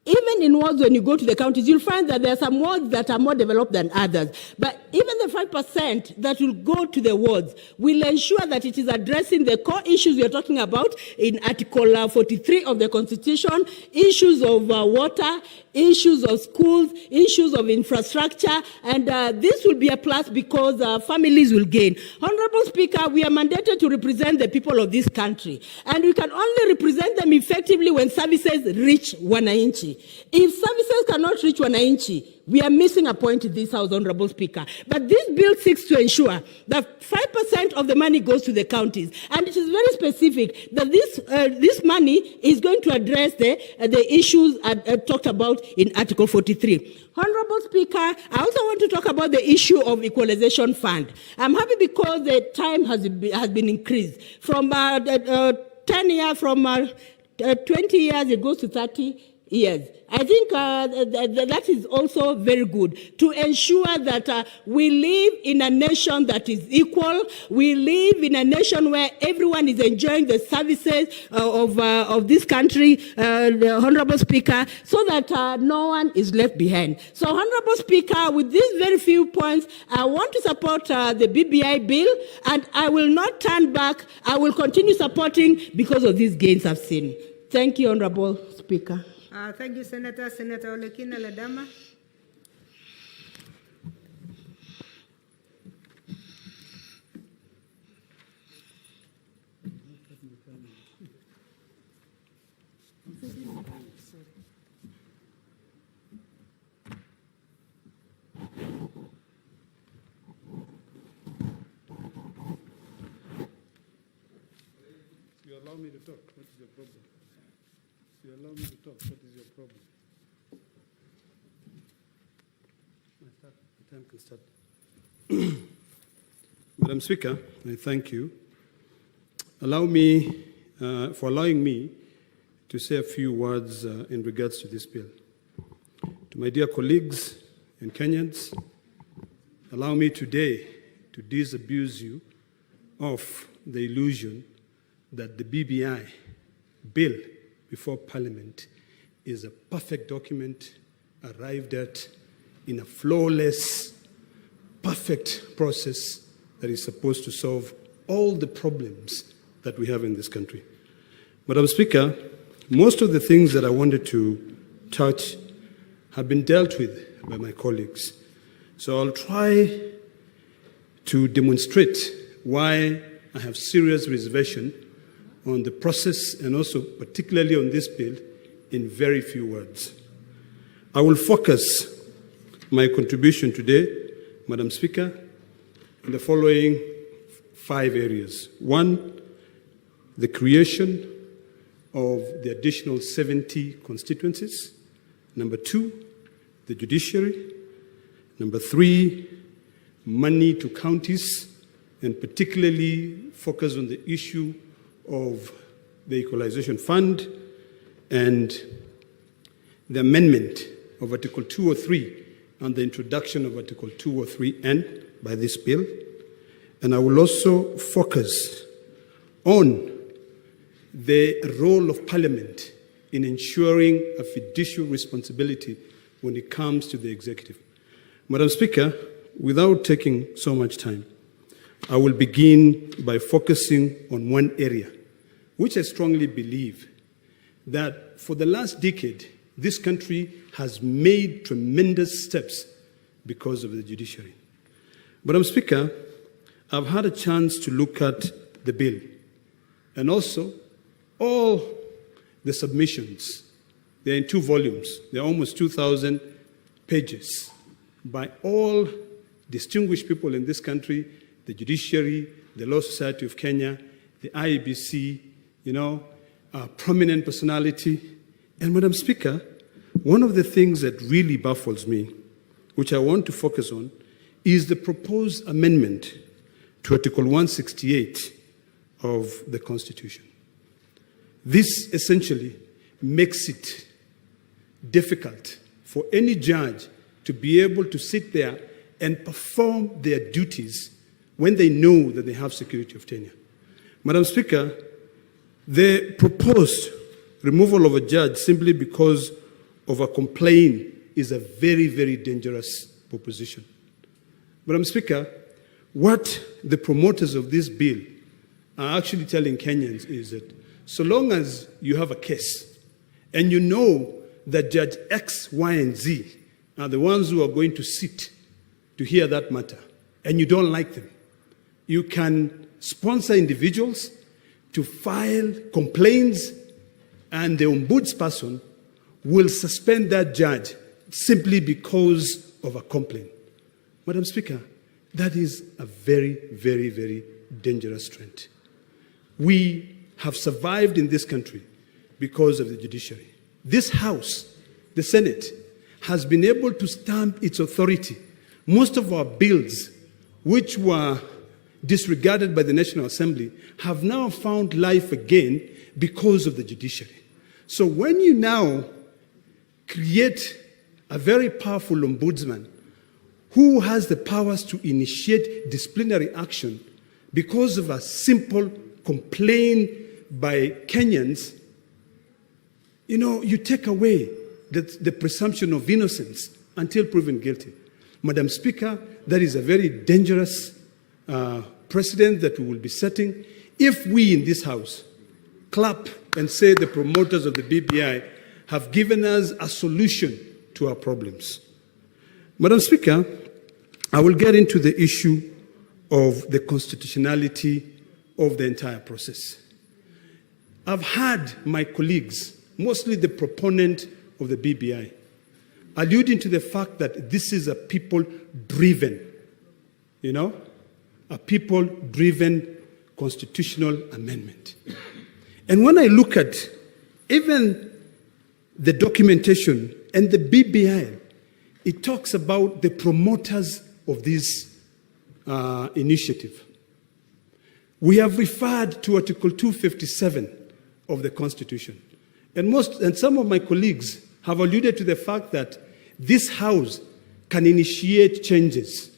even in wards, when you go to the counties, you'll find that there are some wards that are more developed than others. But even the 5% that will go to the wards will ensure that it is addressing the core issues we are talking about in Article 43 of the Constitution, issues of water, issues of schools, issues of infrastructure, and this will be a plus because families will gain. Honorable Speaker, we are mandated to represent the people of this country, and we can only represent them effectively when services reach wananchi. If services cannot reach wananchi, we are missing a point in this House, Honorable Speaker. But this bill seeks to ensure that 5% of the money goes to the counties. And it is very specific that this money is going to address the issues talked about in Article 43. Honorable Speaker, I also want to talk about the issue of equalization fund. I'm happy because the time has been increased. From 10 years, from 20 years, it goes to 30 years. I think that is also very good to ensure that we live in a nation that is equal. We live in a nation where everyone is enjoying the services of this country, the Honorable Speaker, so that no one is left behind. So, Honorable Speaker, with these very few points, I want to support the BBI bill, and I will not turn back. I will continue supporting because of these gains I've seen. Thank you, Honorable Speaker. Thank you, Senator. Senator Olekina Ledama. You allow me to talk. What is your problem? You allow me to talk. What is your problem? The time can start. Madam Speaker, I thank you. Allow me, for allowing me to say a few words in regards to this bill. To my dear colleagues and Kenyans, allow me today to disabuse you of the illusion that the BBI bill before Parliament is a perfect document arrived at in a flawless, perfect process that is supposed to solve all the problems that we have in this country. Madam Speaker, most of the things that I wanted to touch have been dealt with by my colleagues. So I'll try to demonstrate why I have serious reservation on the process and also particularly on this bill in very few words. I will focus my contribution today, Madam Speaker, in the following 5 areas. 1, the creation of the additional 70 constituencies. Number 2, the judiciary. Number 3, money to counties, and particularly focus on the issue of the Equalization Fund and the amendment of Article 203 and the introduction of Article 203N by this bill. And I will also focus on the role of Parliament in ensuring a fiduciary responsibility when it comes to the executive. Madam Speaker, without taking so much time, I will begin by focusing on one area, which I strongly believe that for the last decade, This country has made tremendous steps because of the judiciary. Madam Speaker, I've had a chance to look at the bill and also all the submissions. They're in 2 volumes. They're almost 2,000 pages by all distinguished people in this country, the judiciary, the Law Society of Kenya, the IEBC, prominent personality. And Madam Speaker, one of the things that really baffles me, which I want to focus on, is the proposed amendment to Article 168 of the Constitution. This essentially makes it difficult for any judge to be able to sit there and perform their duties when they know that they have security of tenure. Madam Speaker, the proposed removal of a judge simply because of a complaint is a very, very dangerous proposition. Madam Speaker, what the promoters of this bill are actually telling Kenyans is that so long as you have a case and you know that Judge X, Y, and Z are the ones who are going to sit to hear that matter, and you don't like them, you can sponsor individuals to file complaints, and the ombudsperson will suspend that judge simply because of a complaint. Madam Speaker, that is a very, very, very dangerous trend. We have survived in this country because of the judiciary. This House, the Senate, has been able to stamp its authority. Most of our bills, which were disregarded by the National Assembly, have now found life again because of the judiciary. So when you now create a very powerful ombudsman who has the powers to initiate disciplinary action because of a simple complaint by Kenyans, you take away the presumption of innocence until proven guilty. Madam Speaker, that is a very dangerous precedent that we will be setting if we in this House clap and say the promoters of the BBI have given us a solution to our problems. Madam Speaker, I will get into the issue of the constitutionality of the entire process. I've had my colleagues, mostly the proponent of the BBI, alluding to the fact that this is a people-driven, a people-driven constitutional amendment. And when I look at even the documentation and the BBI, it talks about the promoters of this initiative. We have referred to Article 257 of the Constitution. And some of my colleagues have alluded to the fact that this House can initiate changes.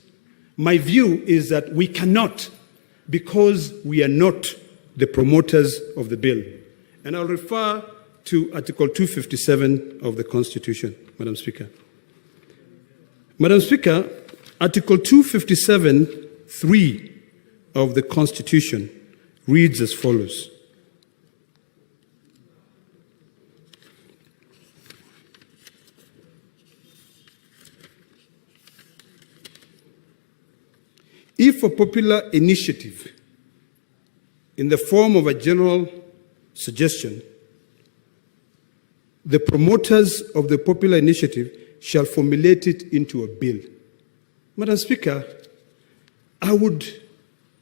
My view is that we cannot, because we are not the promoters of the bill. And I'll refer to Article 257 of the Constitution, Madam Speaker. Madam Speaker, Article 257(3) of the Constitution reads as follows. If a popular initiative in the form of a general suggestion, the promoters of the popular initiative shall formulate it into a bill. Madam Speaker, I would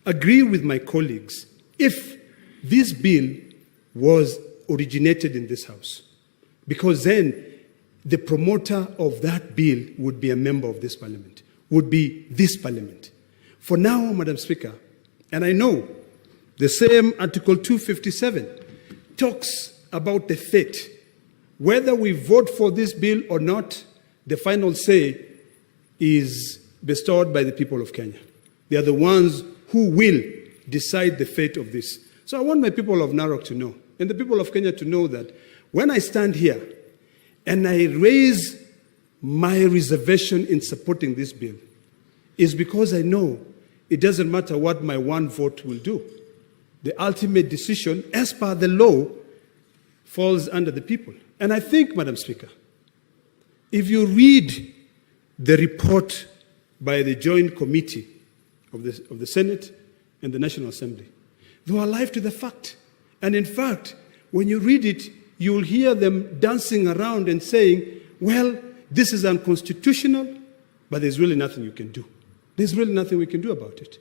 agree with my colleagues if this bill was originated in this House, because then the promoter of that bill would be a member of this Parliament, would be this Parliament. For now, Madam Speaker, and I know the same Article 257 talks about the fate. Whether we vote for this bill or not, the final say is bestowed by the people of Kenya. They are the ones who will decide the fate of this. So I want my people of Narok to know, and the people of Kenya to know that when I stand here and I raise my reservation in supporting this bill, is because I know it doesn't matter what my one vote will do. The ultimate decision, as per the law, falls under the people. And I think, Madam Speaker, if you read the report by the Joint Committee of the Senate and the National Assembly, they are alive to the fact. And in fact, when you read it, you will hear them dancing around and saying, well, this is unconstitutional, but there's really nothing you can do. There's really nothing we can do about it.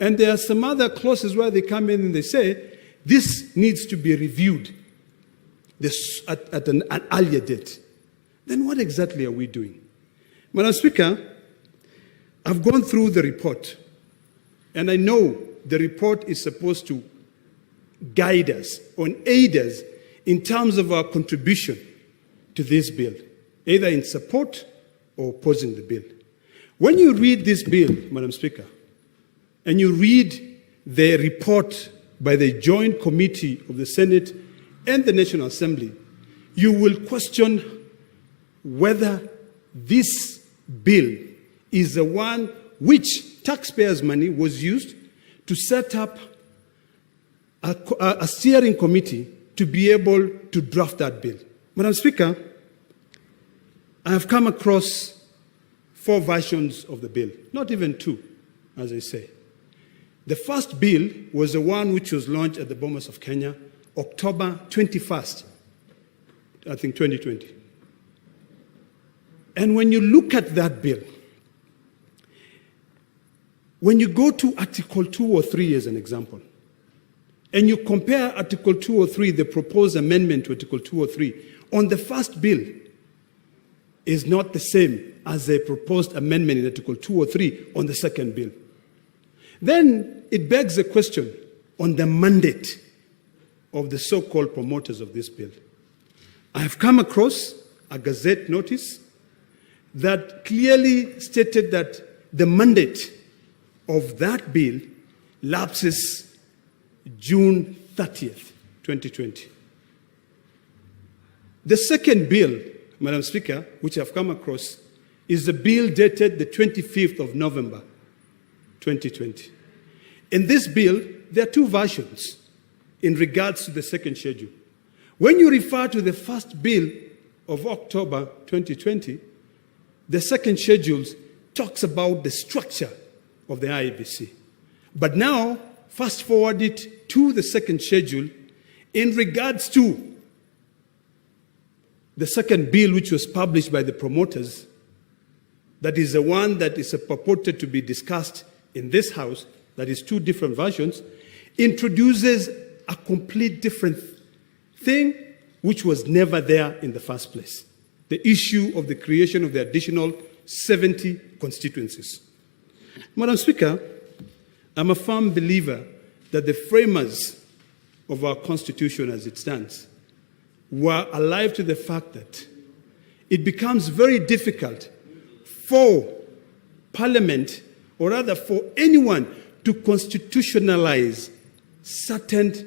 And there are some other clauses where they come in and they say, this needs to be reviewed at an earlier date. Then what exactly are we doing? Madam Speaker, I've gone through the report, and I know the report is supposed to guide us or aid us in terms of our contribution to this bill, either in support or opposing the bill. When you read this bill, Madam Speaker, and you read the report by the Joint Committee of the Senate and the National Assembly, you will question whether this bill is the one which taxpayers' money was used to set up a steering committee to be able to draft that bill. Madam Speaker, I have come across 4 versions of the bill, not even 2, as I say. The first bill was the one which was launched at the Bomas of Kenya, October 21st, I think 2020. And when you look at that bill, when you go to Article 203 as an example, and you compare Article 203, the proposed amendment to Article 203, on the first bill is not the same as the proposed amendment in Article 203 on the second bill. Then it begs the question on the mandate of the so-called promoters of this bill. I have come across a Gazette notice that clearly stated that the mandate of that bill lapses June 30th, 2020. The second bill, Madam Speaker, which I've come across, is the bill dated the 25th of November, 2020. In this bill, there are 2 versions in regards to the second schedule. When you refer to the first bill of October 2020, the second schedule talks about the structure of the IEBC. But now, fast forward it to the second schedule in regards to the second bill which was published by the promoters, that is the one that is purported to be discussed in this House, that is 2 different versions, introduces a complete different thing which was never there in the first place. The issue of the creation of the additional 70 constituencies. Madam Speaker, I'm a firm believer that the framers of our Constitution as it stands were alive to the fact that it becomes very difficult for Parliament, or rather for anyone, to constitutionalize certain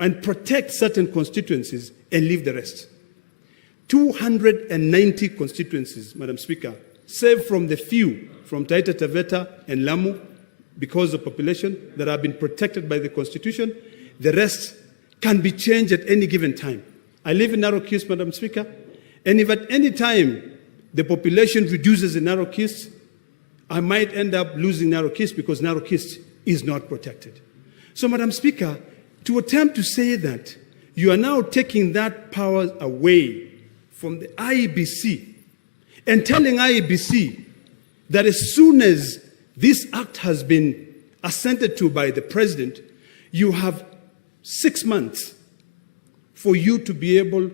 and protect certain constituencies and leave the rest. 290 constituencies, Madam Speaker, save from the few from Taita Taveta and Lamu, because of population, that have been protected by the Constitution. The rest can be changed at any given time. I live in Narok East, Madam Speaker, and if at any time the population reduces in Narok East, I might end up losing Narok East because Narok East is not protected. So, Madam Speaker, to attempt to say that you are now taking that power away from the IEBC and telling IEBC that as soon as this act has been assented to by the President, you have 6 months for you to be able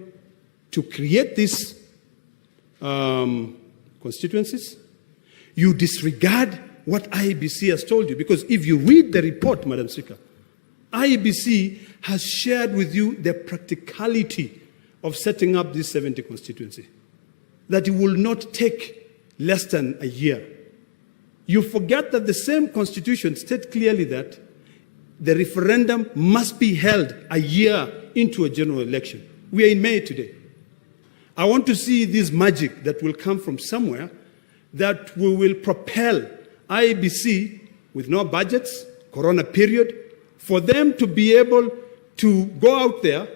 to create these constituencies. You disregard what IEBC has told you, because if you read the report, Madam Speaker, IEBC has shared with you the practicality of setting up this 70 constituency, that it will not take less than a year. You forget that the same Constitution states clearly that the referendum must be held a year into a general election. We are in May today. I want to see this magic that will come from somewhere, that we will propel IEBC with no budgets, corona period, for them to be able to go out there,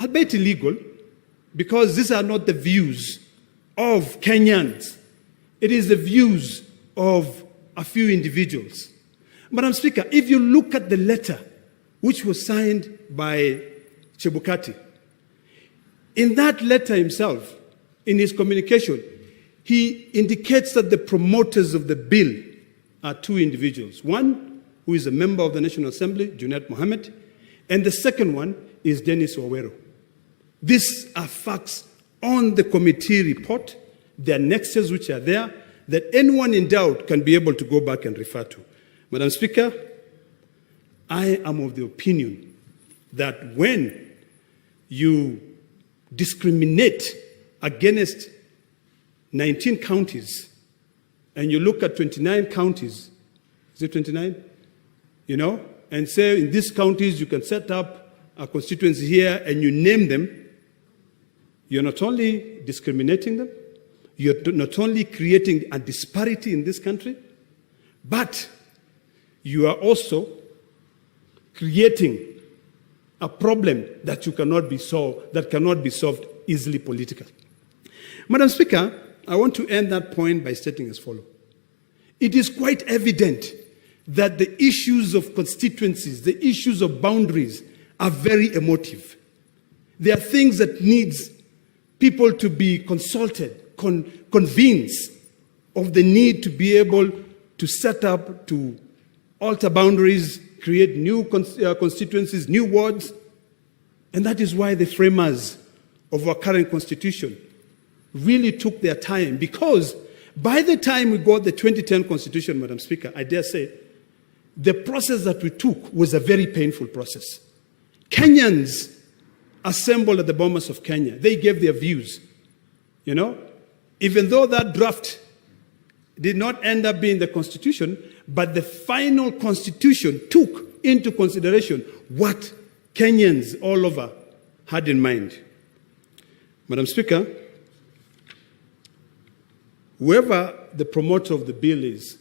albeit illegal, because these are not the views of Kenyans. It is the views of a few individuals. Madam Speaker, if you look at the letter which was signed by Chebukati, in that letter himself, in his communication, he indicates that the promoters of the bill are two individuals. One, who is a member of the National Assembly, Junaid Mohammed, and the second one is Dennis Owero. These are facts on the committee report. There are annexes which are there that anyone in doubt can be able to go back and refer to. Madam Speaker, I am of the opinion that when you discriminate against 19 counties and you look at 29 counties, is it 29? You know, and say in these counties you can set up a constituency here and you name them, you're not only discriminating them, you're not only creating a disparity in this country, but you are also creating a problem that cannot be solved easily politically. Madam Speaker, I want to end that point by stating as follows. It is quite evident that the issues of constituencies, the issues of boundaries are very emotive. There are things that needs people to be consulted, convinced of the need to be able to set up, to alter boundaries, create new constituencies, new wards. And that is why the framers of our current constitution really took their time, because by the time we got the 2010 constitution, Madam Speaker, I dare say, the process that we took was a very painful process. Kenyans assembled at the Bomas of Kenya. They gave their views. You know, even though that draft did not end up being the constitution, but the final constitution took into consideration what Kenyans all over had in mind. Madam Speaker, whoever the promoter of the bill is,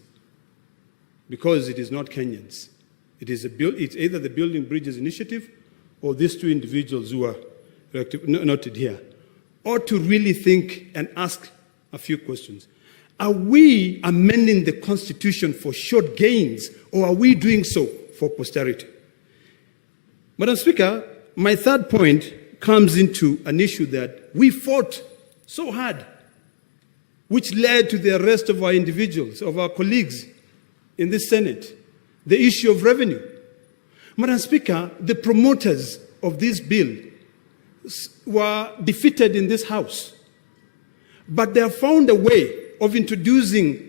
because it is not Kenyans, it's either the Building Bridges Initiative or these two individuals who are noted here, ought to really think and ask a few questions. Are we amending the Constitution for short gains, or are we doing so for posterity? Madam Speaker, my third point comes into an issue that we fought so hard, which led to the arrest of our individuals, of our colleagues in the Senate, the issue of revenue. Madam Speaker, the promoters of this bill were defeated in this House, but they have found a way of introducing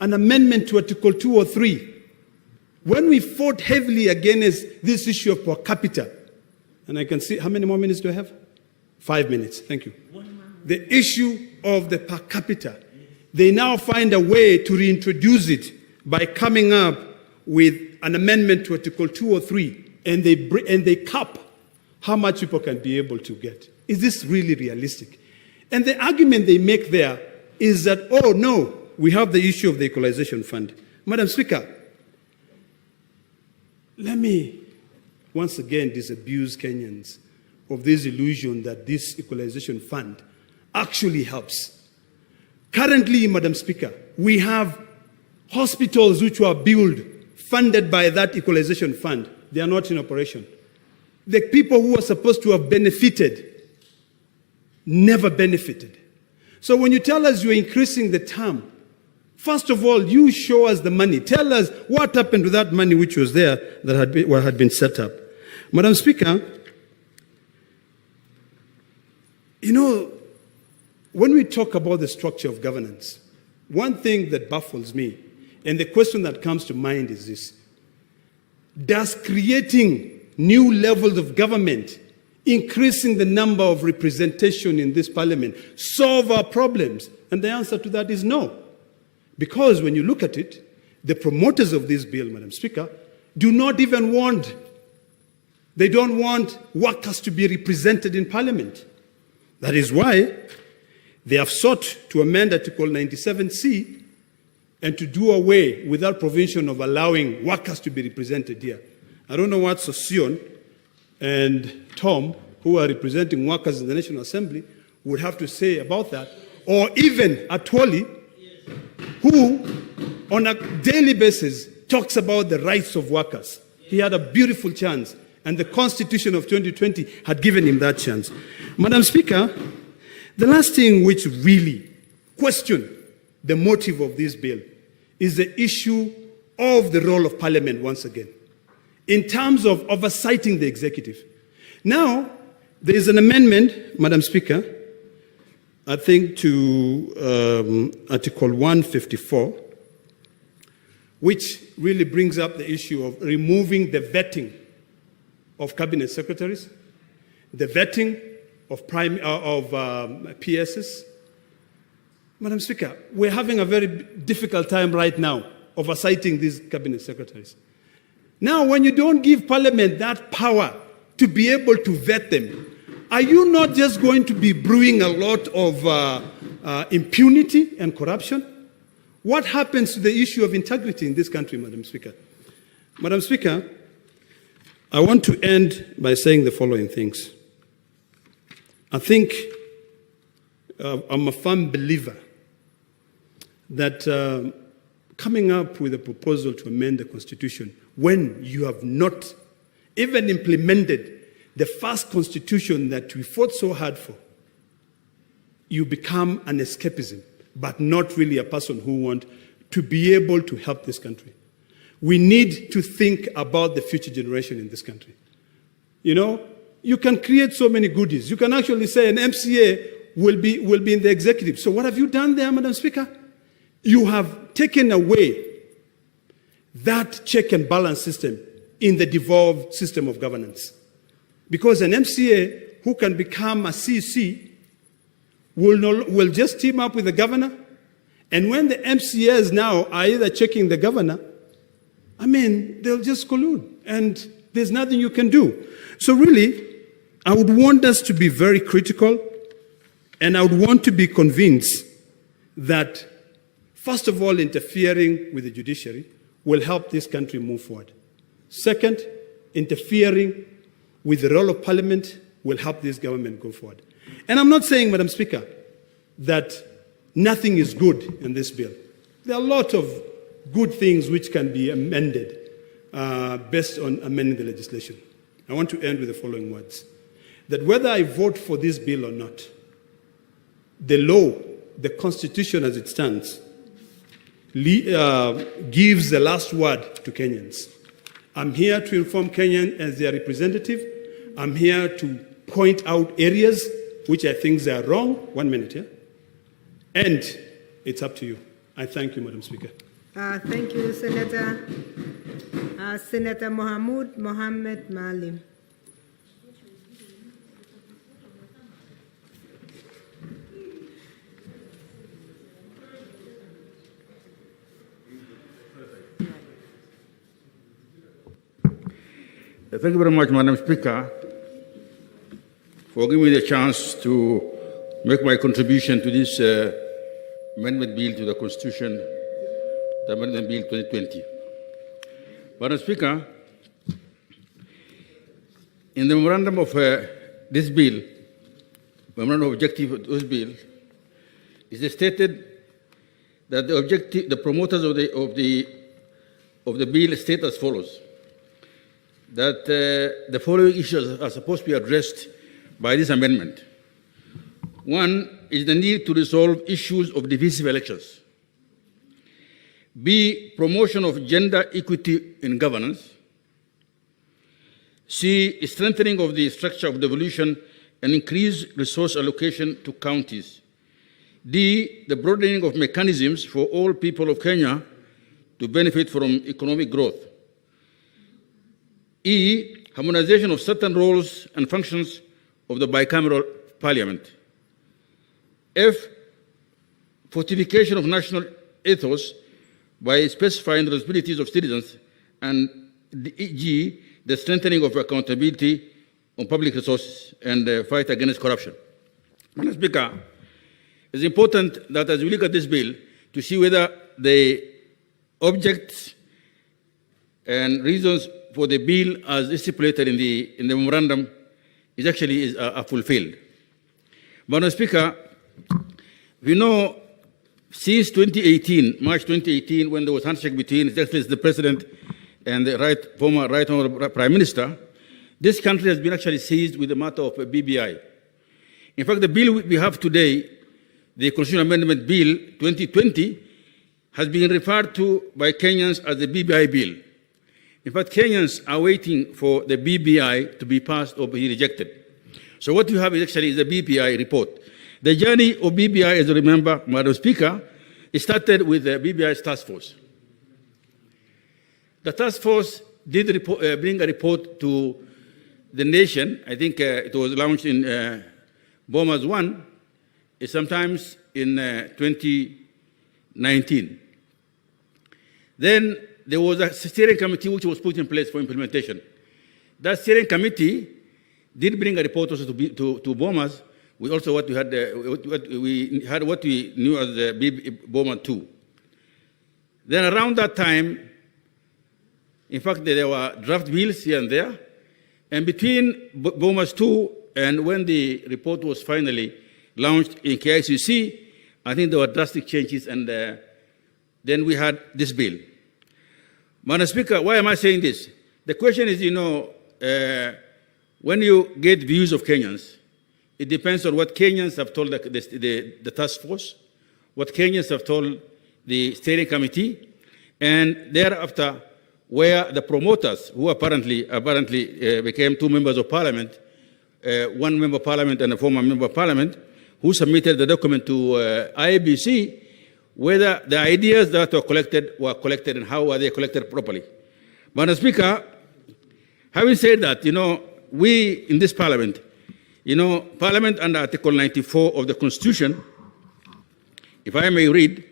an amendment to Article 203. When we fought heavily against this issue of per capita, and I can see, how many more minutes do I have? 5 minutes, thank you. The issue of the per capita, they now find a way to reintroduce it by coming up with an amendment to Article 203, and they cap how much people can be able to get. Is this really realistic? And the argument they make there is that, oh no, we have the issue of the equalization fund. Madam Speaker, let me once again disabuse Kenyans of this illusion that this equalization fund actually helps. Currently, Madam Speaker, we have hospitals which were built, funded by that equalization fund. They are not in operation. The people who are supposed to have benefited never benefited. So when you tell us you're increasing the term, first of all, you show us the money. Tell us what happened to that money which was there that had been set up. Madam Speaker, you know, when we talk about the structure of governance, one thing that baffles me, and the question that comes to mind is this: does creating new levels of government, increasing the number of representation in this parliament, solve our problems? And the answer to that is no. Because when you look at it, the promoters of this bill, Madam Speaker, do not even want, they don't want workers to be represented in parliament. That is why they have sought to amend Article 97C and to do away with that provision of allowing workers to be represented here. I don't know what Sosion and Tom, who are representing workers in the National Assembly, would have to say about that. or even Atwoli, who on a daily basis talks about the rights of workers. He had a beautiful chance, and the Constitution of 2020 had given him that chance. Madam Speaker, the last thing which really questioned the motive of this bill is the issue of the role of Parliament once again, in terms of oversighting the executive. Now, there is an amendment, Madam Speaker, I think to Article 154, which really brings up the issue of removing the vetting of cabinet secretaries, the vetting of PSs. Madam Speaker, we're having a very difficult time right now oversighting these cabinet secretaries. Now, when you don't give Parliament that power to be able to vet them, are you not just going to be brewing a lot of impunity and corruption? What happens to the issue of integrity in this country, Madam Speaker? Madam Speaker, I want to end by saying the following things. I think I'm a firm believer that coming up with a proposal to amend the Constitution when you have not even implemented the first Constitution that we fought so hard for, you become an escapism, but not really a person who wants to be able to help this country. We need to think about the future generation in this country. You know, you can create so many goodies. You can actually say an MCA will be in the executive. So what have you done there, Madam Speaker? You have taken away that check and balance system in the devolved system of governance. Because an MCA who can become a CC will just team up with the governor, and when the MCAs now are either checking the governor, I mean, they'll just collude, and there's nothing you can do. So really, I would want us to be very critical, and I would want to be convinced that, first of all, interfering with the judiciary will help this country move forward. Second, interfering with the role of Parliament will help this government go forward. And I'm not saying, Madam Speaker, that nothing is good in this bill. There are a lot of good things which can be amended based on amending the legislation. I want to end with the following words. That whether I vote for this bill or not, the law, the Constitution as it stands, gives the last word to Kenyans. I'm here to inform Kenyans as their representative. I'm here to point out areas which I think are wrong. 1 minute, yeah? And it's up to you. I thank you, Madam Speaker. Thank you, Senator. Senator Mohammed Maalim. Thank you very much, Madam Speaker, for giving me the chance to make my contribution to this amendment bill to the Constitution, the Amendment Bill 2020. Madam Speaker, in the memorandum of this bill, memorandum of objective of this bill, it is stated that the promoters of the bill state as follows: that the following issues are supposed to be addressed by this amendment. One is the need to resolve issues of divisive elections. B, promotion of gender equity in governance. C, strengthening of the structure of devolution and increased resource allocation to counties. D, the broadening of mechanisms for all people of Kenya to benefit from economic growth. E, harmonization of certain roles and functions of the bicameral parliament. F, fortification of national ethos by specifying the responsibilities of citizens. And G, the strengthening of accountability on public resources and the fight against corruption. Madam Speaker, it's important that as we look at this bill to see whether the objects and reasons for the bill as stipulated in the memorandum are fulfilled. Madam Speaker, We know since 2018, March 2018, when there was handshake between the President and the former Right Honorable Prime Minister, this country has been actually seized with the matter of BBI. In fact, the bill we have today, the Constitutional Amendment Bill 2020, has been referred to by Kenyans as the BBI bill. In fact, Kenyans are waiting for the BBI to be passed or be rejected. So what you have is actually the BBI report. The journey of BBI, as you remember, Madam Speaker, it started with the BBI's task force. The task force did bring a report to the nation. I think it was launched in Bomas 1, sometimes in 2019. Then there was a steering committee which was put in place for implementation. That steering committee did bring a report also to Bomas. We also what we had what we knew as the Boma 2. Then around that time, in fact, there were draft bills here and there. And between Bomas 2 and when the report was finally launched in KICC, I think there were drastic changes, and then we had this bill. Madam Speaker, why am I saying this? The question is, when you get views of Kenyans, it depends on what Kenyans have told the task force, what Kenyans have told the steering committee, and thereafter, where the promoters, who apparently became 2 members of parliament, 1 member of parliament and a former member of parliament, who submitted the document to IABC, whether the ideas that were collected and how were they collected properly. Madam Speaker, having said that, we in this parliament, Parliament under Article 94 of the Constitution, if I may read,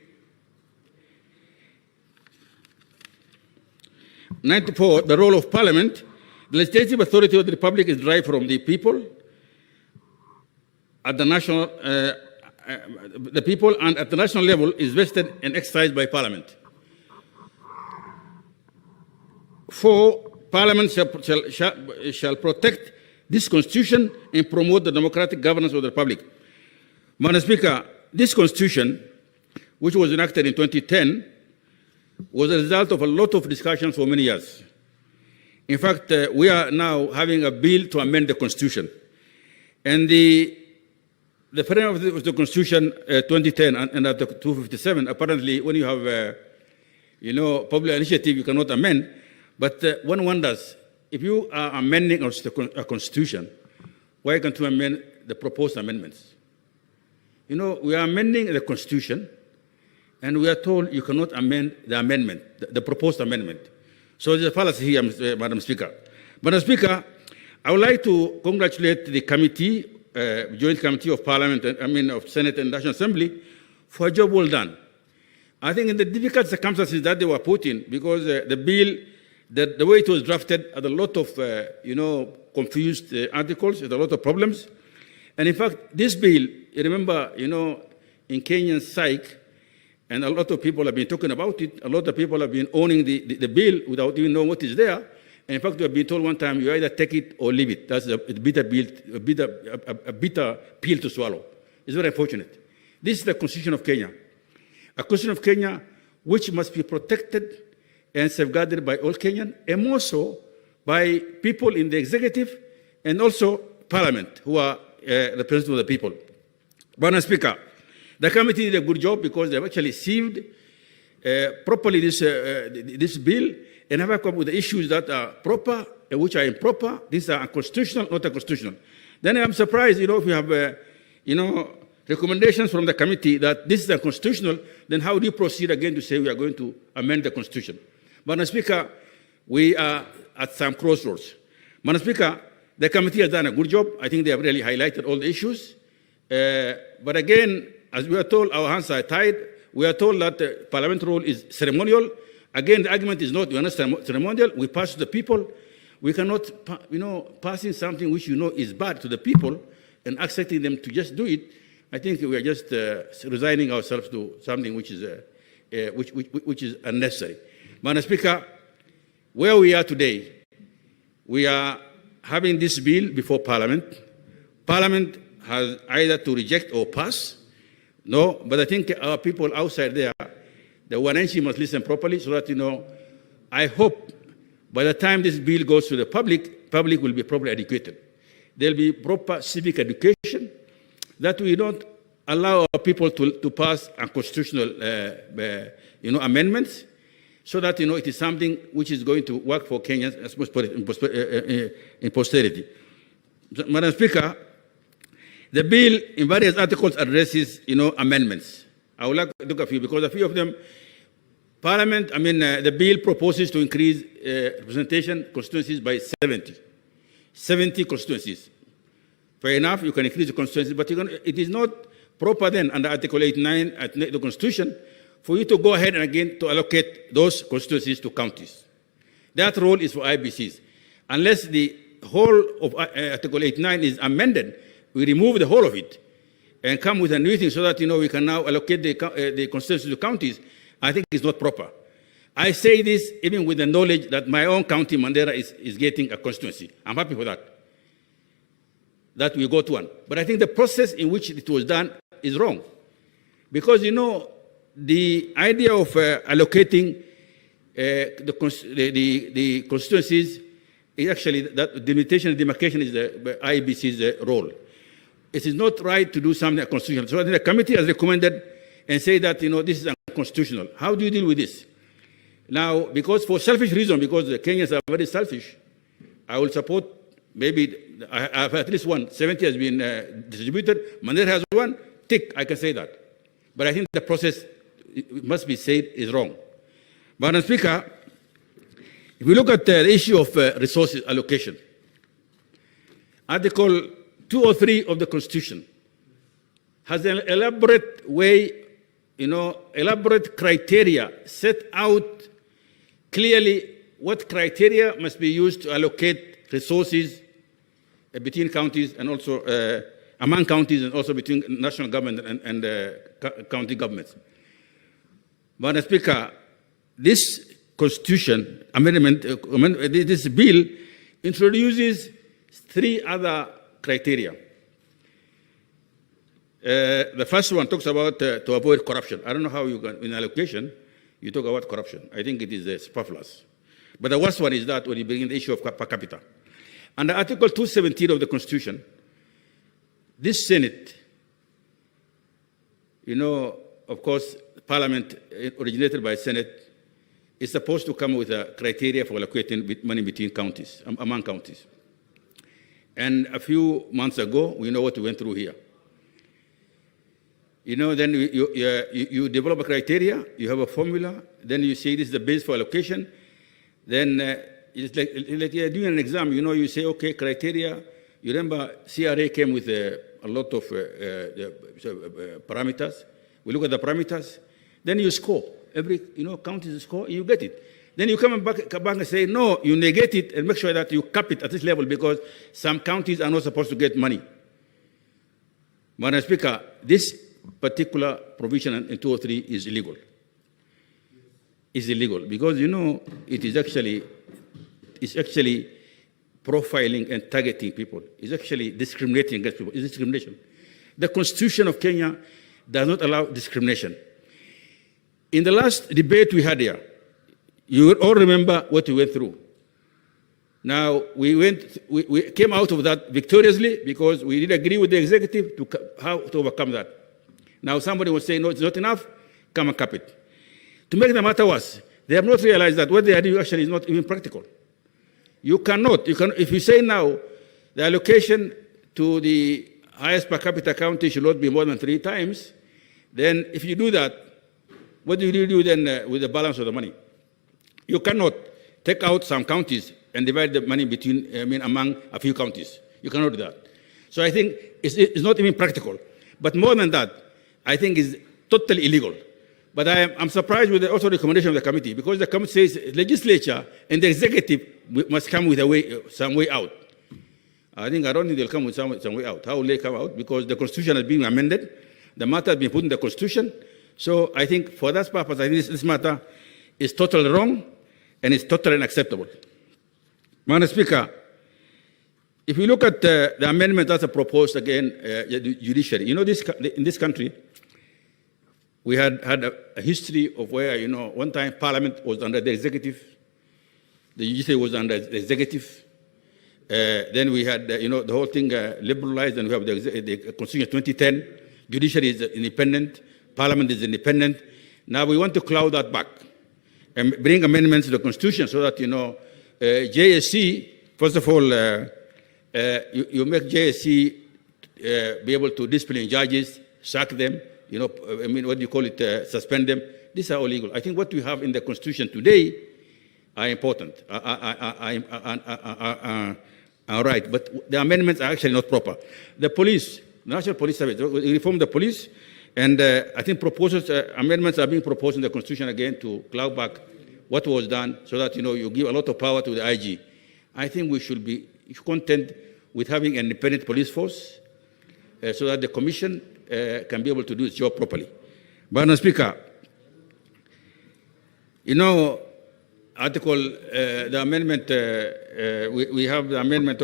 94, the role of Parliament, the legislative authority of the Republic is derived from the people at the national, the people, and at the national level is vested and exercised by Parliament. 4, Parliament shall protect this Constitution and promote the democratic governance of the Republic. Madam Speaker, this Constitution, which was enacted in 2010, was a result of a lot of discussions for many years. In fact, we are now having a bill to amend the Constitution. And the frame of the Constitution 2010 and Article 257, apparently when you have, public initiative, you cannot amend. But one wonders, if you are amending a Constitution, why can't you amend the proposed amendments? We are amending the Constitution, and we are told you cannot amend the amendment, the proposed amendment. So there's a fallacy here, Madam Speaker. Madam Speaker, I would like to congratulate the committee, Joint Committee of Parliament, of Senate and National Assembly, for a job well done. I think in the difficult circumstances that they were put in, because the bill, the way it was drafted, had a lot of, confused articles, had a lot of problems. And in fact, this bill, you remember, in Kenyan psych, and a lot of people have been talking about it, a lot of people have been owning the bill without even knowing what is there. And in fact, we have been told one time, you either take it or leave it. That's a bitter pill to swallow. It's very unfortunate. This is the Constitution of Kenya. A Constitution of Kenya which must be protected and safeguarded by all Kenyans, and more so by people in the executive and also Parliament, who are representatives of the people. Madam Speaker, the committee did a good job because they've actually sieved properly this bill and have come up with the issues that are proper and which are improper. These are unconstitutional, not unconstitutional. Then I'm surprised, if you have, recommendations from the committee that this is unconstitutional, then how do you proceed again to say we are going to amend the Constitution? Madam Speaker, we are at some crossroads. Madam Speaker, the committee has done a good job. I think they have really highlighted all the issues. But again, as we are told, our hands are tied. We are told that the parliament role is ceremonial. Again, the argument is not, we are not ceremonial. We pass to the people. We cannot, passing something which is bad to the people and accepting them to just do it. I think we are just resigning ourselves to something which is unnecessary. Madam Speaker, where we are today, we are having this bill before Parliament. Parliament has either to reject or pass. No, but I think our people outside there, the Wananchi must listen properly so that, I hope by the time this bill goes to the public will be properly educated. There'll be proper civic education that we don't allow our people to pass unconstitutional, amendments so that, it is something which is going to work for Kenyans in posterity. Madam Speaker, the bill in various articles addresses, amendments. I would like to look at a few because a few of them, the bill proposes to increase representation constituencies by 70 constituencies. Fair enough, you can increase the constituencies, but it is not proper then under Article 89 of the Constitution for you to go ahead and again to allocate those constituencies to counties. That role is for IBCs. Unless the whole of Article 89 is amended, we remove the whole of it and come with a new thing so that, we can now allocate the constituencies to counties. I think it's not proper. I say this even with the knowledge that my own county, Mandera, is getting a constituency. I'm happy for that we got one. But I think the process in which it was done is wrong. Because, the idea of allocating the constituencies is actually that delimitation and demarcation is the IEBC's role. It is not right to do something unconstitutional. So I think the committee has recommended and say that, this is unconstitutional. How do you deal with this? Now, because for selfish reason, because the Kenyans are very selfish, I will support maybe, I have at least one. 70 has been distributed. Mandela has one. Tick, I can say that. But I think the process, it must be said, is wrong. Madam Speaker, if we look at the issue of resources allocation, Article 203 of the Constitution has an elaborate way, elaborate criteria set out clearly what criteria must be used to allocate resources between counties and also among counties and also between national government and county governments. Madam Speaker, this Constitution amendment, this bill introduces 3 other criteria. The first one talks about to avoid corruption. I don't know how you can, in allocation, you talk about corruption. I think it is superfluous. But the worst one is that when you bring in the issue of per capita. Under Article 217 of the Constitution, this Senate, of course, Parliament originated by Senate, is supposed to come with a criteria for allocating money between counties, among counties. And a few months ago, we know what we went through here. Then you develop a criteria, you have a formula, then you say this is the base for allocation. Then it's like you're doing an exam, you say, okay, criteria. You remember CRA came with a lot of parameters. We look at the parameters, then you score. Every county score, you get it. Then you come back and say, no, you negate it and make sure that you cap it at this level because some counties are not supposed to get money. Madam Speaker, this particular provision in 203 is illegal. It's illegal because, it is actually profiling and targeting people. It's actually discriminating against people. It's discrimination. The Constitution of Kenya does not allow discrimination. In the last debate we had here, you all remember what we went through. Now, we came out of that victoriously because we did agree with the executive to how to overcome that. Now, somebody will say, no, it's not enough, come and cap it. To make the matter worse, they have not realized that what they are doing actually is not even practical. If you say now the allocation to the highest per capita county should not be more than 3 times, then if you do that, what do you do then with the balance of the money? You cannot take out some counties and divide the money among a few counties. You cannot do that. So I think it's not even practical. But more than that, I think it's totally illegal. But I'm surprised with also the recommendation of the committee because the committee says legislature and the executive must come with some way out. I don't think they'll come with some way out. How will they come out? Because the Constitution has been amended. The matter has been put in the Constitution. So I think for that purpose, I think this matter is totally wrong and it's totally unacceptable. Madam Speaker, if you look at the amendment that's proposed again, judiciary, in this country, We had a history of where, one time Parliament was under the executive, the judiciary was under the executive. Then we had, the whole thing liberalized, and we have the Constitution of 2010. Judiciary is independent, Parliament is independent. Now we want to claw that back and bring amendments to the Constitution so that, JSC, first of all, you make JSC be able to discipline judges, sack them, what do you call it, suspend them. These are all legal. I think what we have in the Constitution today are important, are right, but the amendments are actually not proper. The police, National Police Service, we reform the police, and I think amendments are being proposed in the Constitution again to claw back what was done so that, you give a lot of power to the IG. I think we should be content with having an independent police force so that the Commission can be able to do its job properly. Madam Speaker, Article, the amendment, we have the amendment,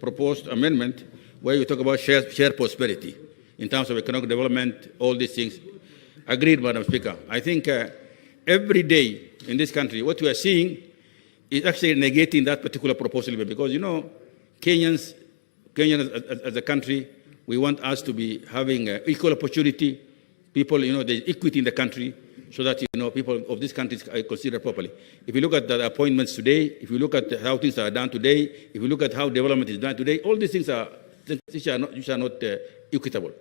proposed amendment, where you talk about shared prosperity in terms of economic development, all these things. Agreed, Madam Speaker. I think every day in this country, what we are seeing is actually negating that particular proposal because, Kenyans as a country, we want us to be having equal opportunity, people, there's equity in the country, so that, people of this country are considered properly. If you look at the appointments today, if you look at how things are done today, if you look at how development is done today, all these things are not equitable.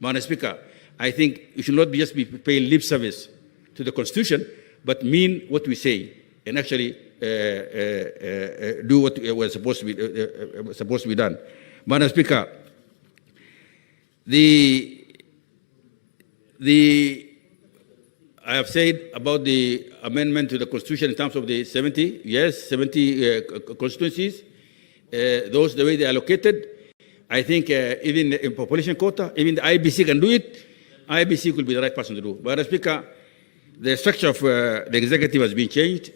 Madam Speaker, I think you should not just be paying lip service to the Constitution, but mean what we say and actually do what was supposed to be done. Madam Speaker, I have said about the amendment to the Constitution in terms of the 70 constituencies, those the way they are allocated. I think even in population quota, even the IBC can do it. IBC could be the right person to do. Madam Speaker, the structure of the executive has been changed.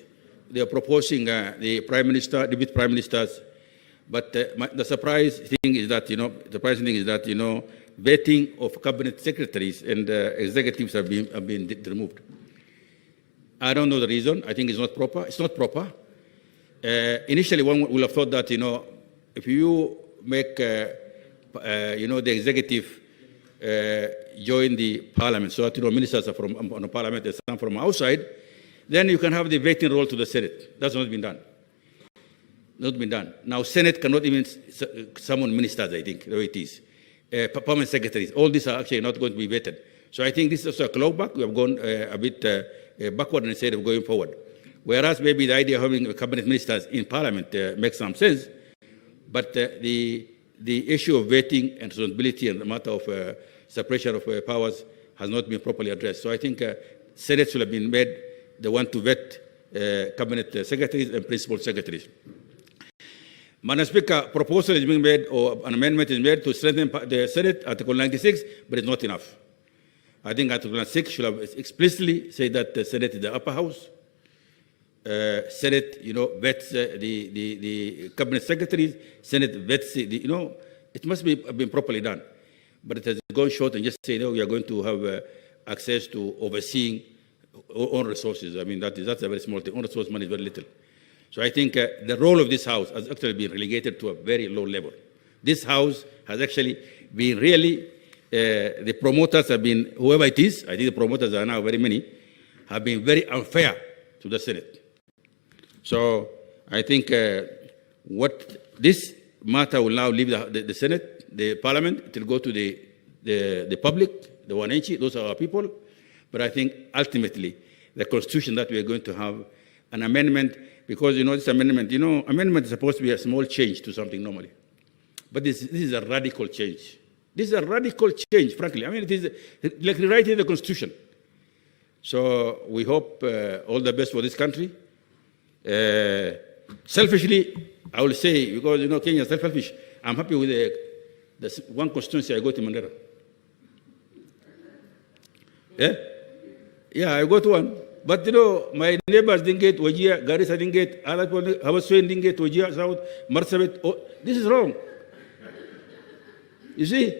They are proposing the Prime Minister, Deputy Prime Ministers. But the surprising thing is that, vetting of cabinet secretaries and executives have been removed. I don't know the reason. I think it's not proper. It's not proper. Initially, one would have thought that, if you make, the executive join the parliament, so that, ministers are from the parliament and some from outside, then you can have the vetting role to the Senate. That's not been done. Not been done. Now, Senate cannot even summon ministers, I think, the way it is. Permanent secretaries, all these are actually not going to be vetted. So I think this is also a clawback. We have gone a bit backward instead of going forward. Whereas maybe the idea of having cabinet ministers in parliament makes some sense, but the issue of vetting and responsibility and the matter of separation of powers has not been properly addressed. So I think Senate should have been made the one to vet cabinet secretaries and principal secretaries. Madam Speaker, proposal is being made, or an amendment is made to strengthen the Senate, Article 96, but it's not enough. I think Article 96 should have explicitly said that the Senate is the upper house. Senate, vets the cabinet secretaries. Senate vets it must be been properly done. But it has gone short and just say, we are going to have access to overseeing own resources. I mean, that's a very small thing. Own resource money is very little. So I think the role of this House has actually been relegated to a very low level. This House has actually been really, the promoters have been, whoever it is, I think the promoters are now very many, have been very unfair to the Senate. So I think what this matter will now leave the Senate, the Parliament, it will go to the public, the Wananchi, those are our people. But I think ultimately the Constitution that we are going to have an amendment, because, this amendment, amendment is supposed to be a small change to something normally. But this is a radical change. This is a radical change, frankly. I mean, it is like rewriting the Constitution. So we hope all the best for this country. Selfishly, I will say, because, Kenya is selfish, I'm happy with the one constituency I got in Mandera. Yeah, I got one. But, my neighbors didn't get Wajir, Garissa didn't get, Habaswein didn't get Wajir, South, Marsabit. Oh, this is wrong. You see?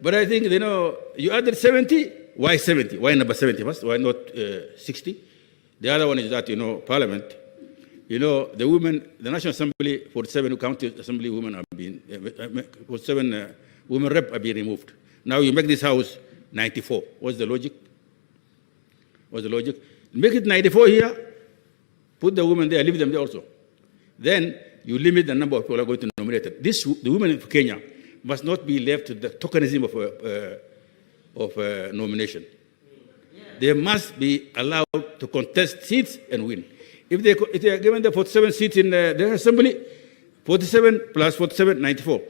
But I think, you added 70, Why 70? Why number 70 first? Why not 60? The other one is that, Parliament, the women, the National Assembly, 47 county assembly women have been, 47 women rep have been removed. Now you make this house 94. What's the logic? What's the logic? Make it 94 here, put the women there, leave them there also. Then you limit the number of people who are going to nominate it. The women in Kenya must not be left to the tokenism of nomination. They must be allowed to contest seats and win. If they are given the 47 seats in the assembly, 47 plus 47, 94.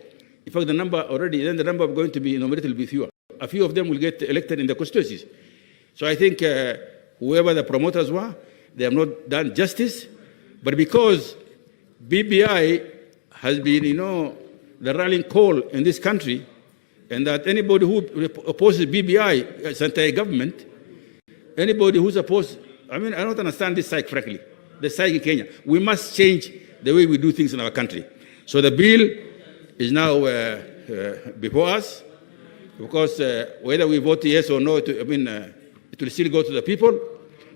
In fact, the number already, then the number of going to be nominated will be fewer. A few of them will get elected in the constituencies. So I think whoever the promoters were, they have not done justice. But because BBI has been, the rallying call in this country, and that anybody who opposes BBI as anti-government, anybody who's opposed, I don't understand this side, frankly, the side in Kenya. We must change the way we do things in our country. So the bill is now before us, because whether we vote yes or no, it will still go to the people,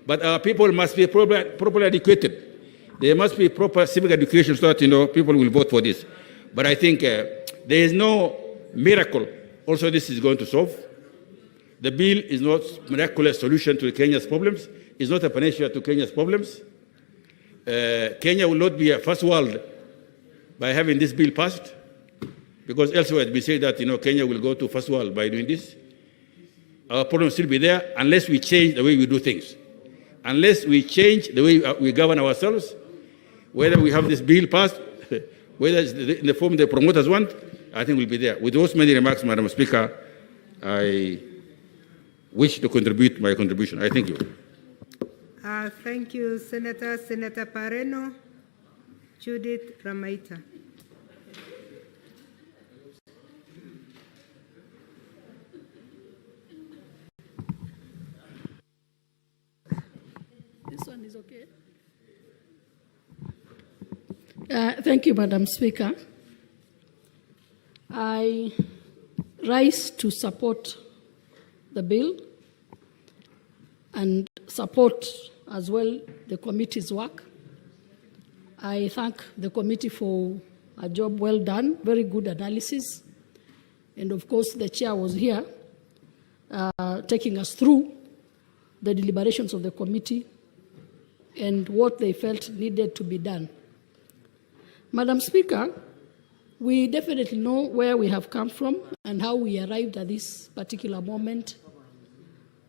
but our people must be properly educated. There must be proper civic education so that, people will vote for this. But I think there is no miracle also this is going to solve. The bill is not a miraculous solution to Kenya's problems. It's not a panacea to Kenya's problems. Kenya will not be a first world by having this bill passed, because elsewhere we say that Kenya will go to first world by doing this. Our problem will still be there unless we change the way we do things. Unless we change the way we govern ourselves, whether we have this bill passed, whether it's in the form the promoters want, I think we'll be there. With those many remarks, Madam Speaker, I wish to contribute my contribution. I thank you. Thank you, Senator. Senator Pareno, Judith Ramaita. This one is okay. Thank you, Madam Speaker. I rise to support the bill and support as well the committee's work. I thank the committee for a job well done, very good analysis. And of course, the chair was here taking us through the deliberations of the committee and what they felt needed to be done. Madam Speaker, we definitely know where we have come from and how we arrived at this particular moment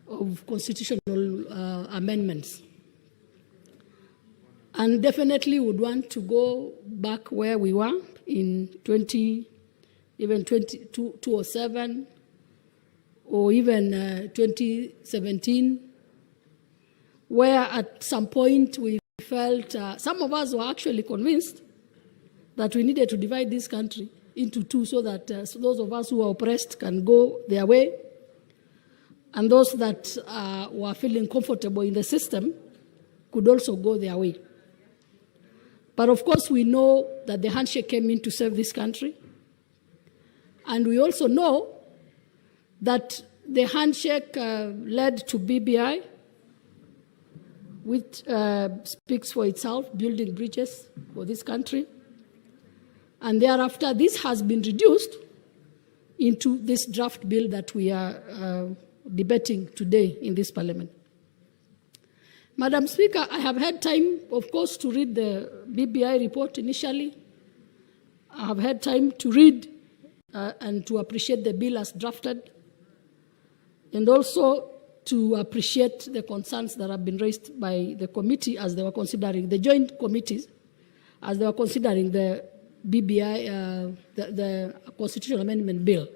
of constitutional amendments. And definitely would want to go back where we were in 2007 or even 2017, where at some point we felt, some of us were actually convinced that we needed to divide this country into two so that so those of us who are oppressed can go their way, and those that were feeling comfortable in the system could also go their way. But of course, we know that the handshake came in to save this country. And we also know that the handshake led to BBI, which speaks for itself, building bridges for this country. And thereafter, this has been reduced into this draft bill that we are debating today in this parliament. Madam Speaker, I have had time, of course, to read the BBI report initially. I have had time to read and to appreciate the bill as drafted, and also to appreciate the concerns that have been raised by the committee as they were considering, the joint committees, as they were considering the BBI, the constitutional amendment bill.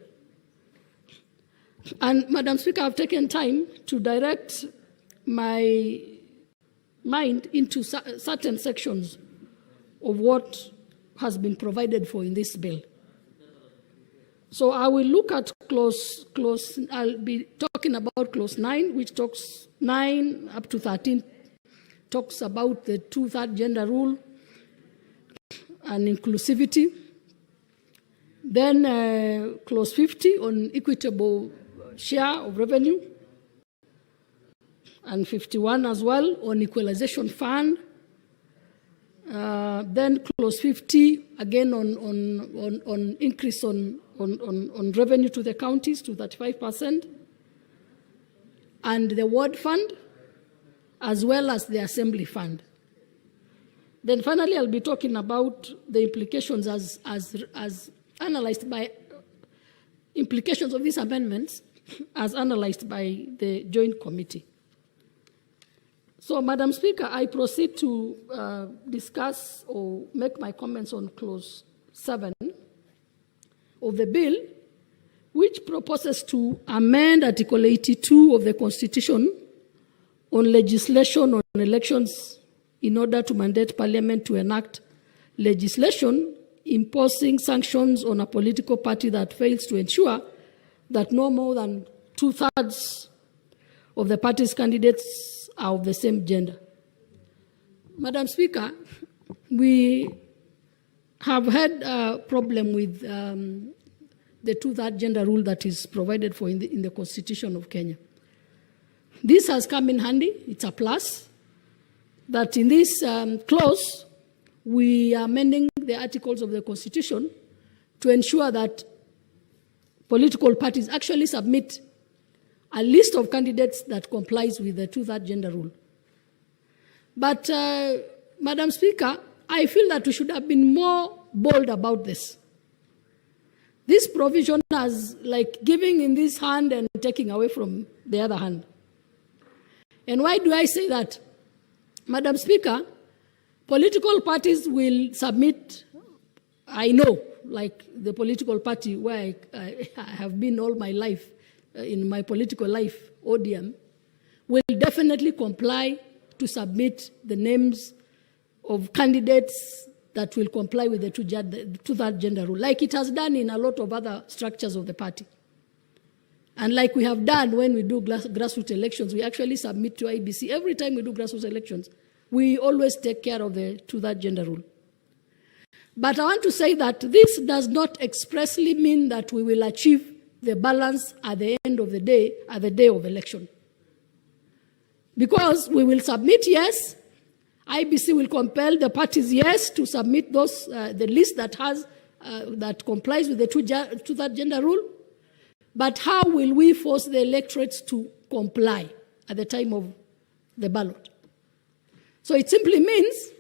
And Madam Speaker, I've taken time to direct my mind into certain sections of what has been provided for in this bill. So I will look at I'll be talking about clause 9, which talks 9 up to 13, talks about the 2/3 gender rule and inclusivity. Then clause 50 on equitable share of revenue. and 51 as well on equalization fund. Then clause 50 again on increase on revenue to the counties to 35%, and the ward fund as well as the assembly fund. Then finally, I'll be talking about the implications as analyzed by implications of these amendments as analyzed by the Joint Committee. So, Madam Speaker, I proceed to discuss or make my comments on clause 7 of the bill, which proposes to amend Article 82 of the Constitution on legislation on elections in order to mandate Parliament to enact legislation imposing sanctions on a political party that fails to ensure that no more than 2/3 of the party's candidates are of the same gender. Madam Speaker, we have had a problem with the 2/3 gender rule that is provided for in the Constitution of Kenya. This has come in handy. It's a plus that in this clause, we are amending the articles of the Constitution to ensure that political parties actually submit a list of candidates that complies with the 2/3 gender rule. But, Madam Speaker, I feel that we should have been more bold about this. This provision is like giving in this hand and taking away from the other hand. And why do I say that? Madam Speaker, political parties will submit, I know, like the political party where I have been all my life, in my political life, ODM, will definitely comply to submit the names of candidates that will comply with the 2/3 gender rule, like it has done in a lot of other structures of the party. And like we have done when we do grassroots elections, we actually submit to IBC. Every time we do grassroots elections, we always take care of the 2/3 gender rule. But I want to say that this does not expressly mean that we will achieve the balance at the end of the day, at the day of election. Because we will submit yes, IBC will compel the parties yes to submit those the list that has that complies with the 2/3 gender rule. But how will we force the electorates to comply at the time of the ballot? So it simply means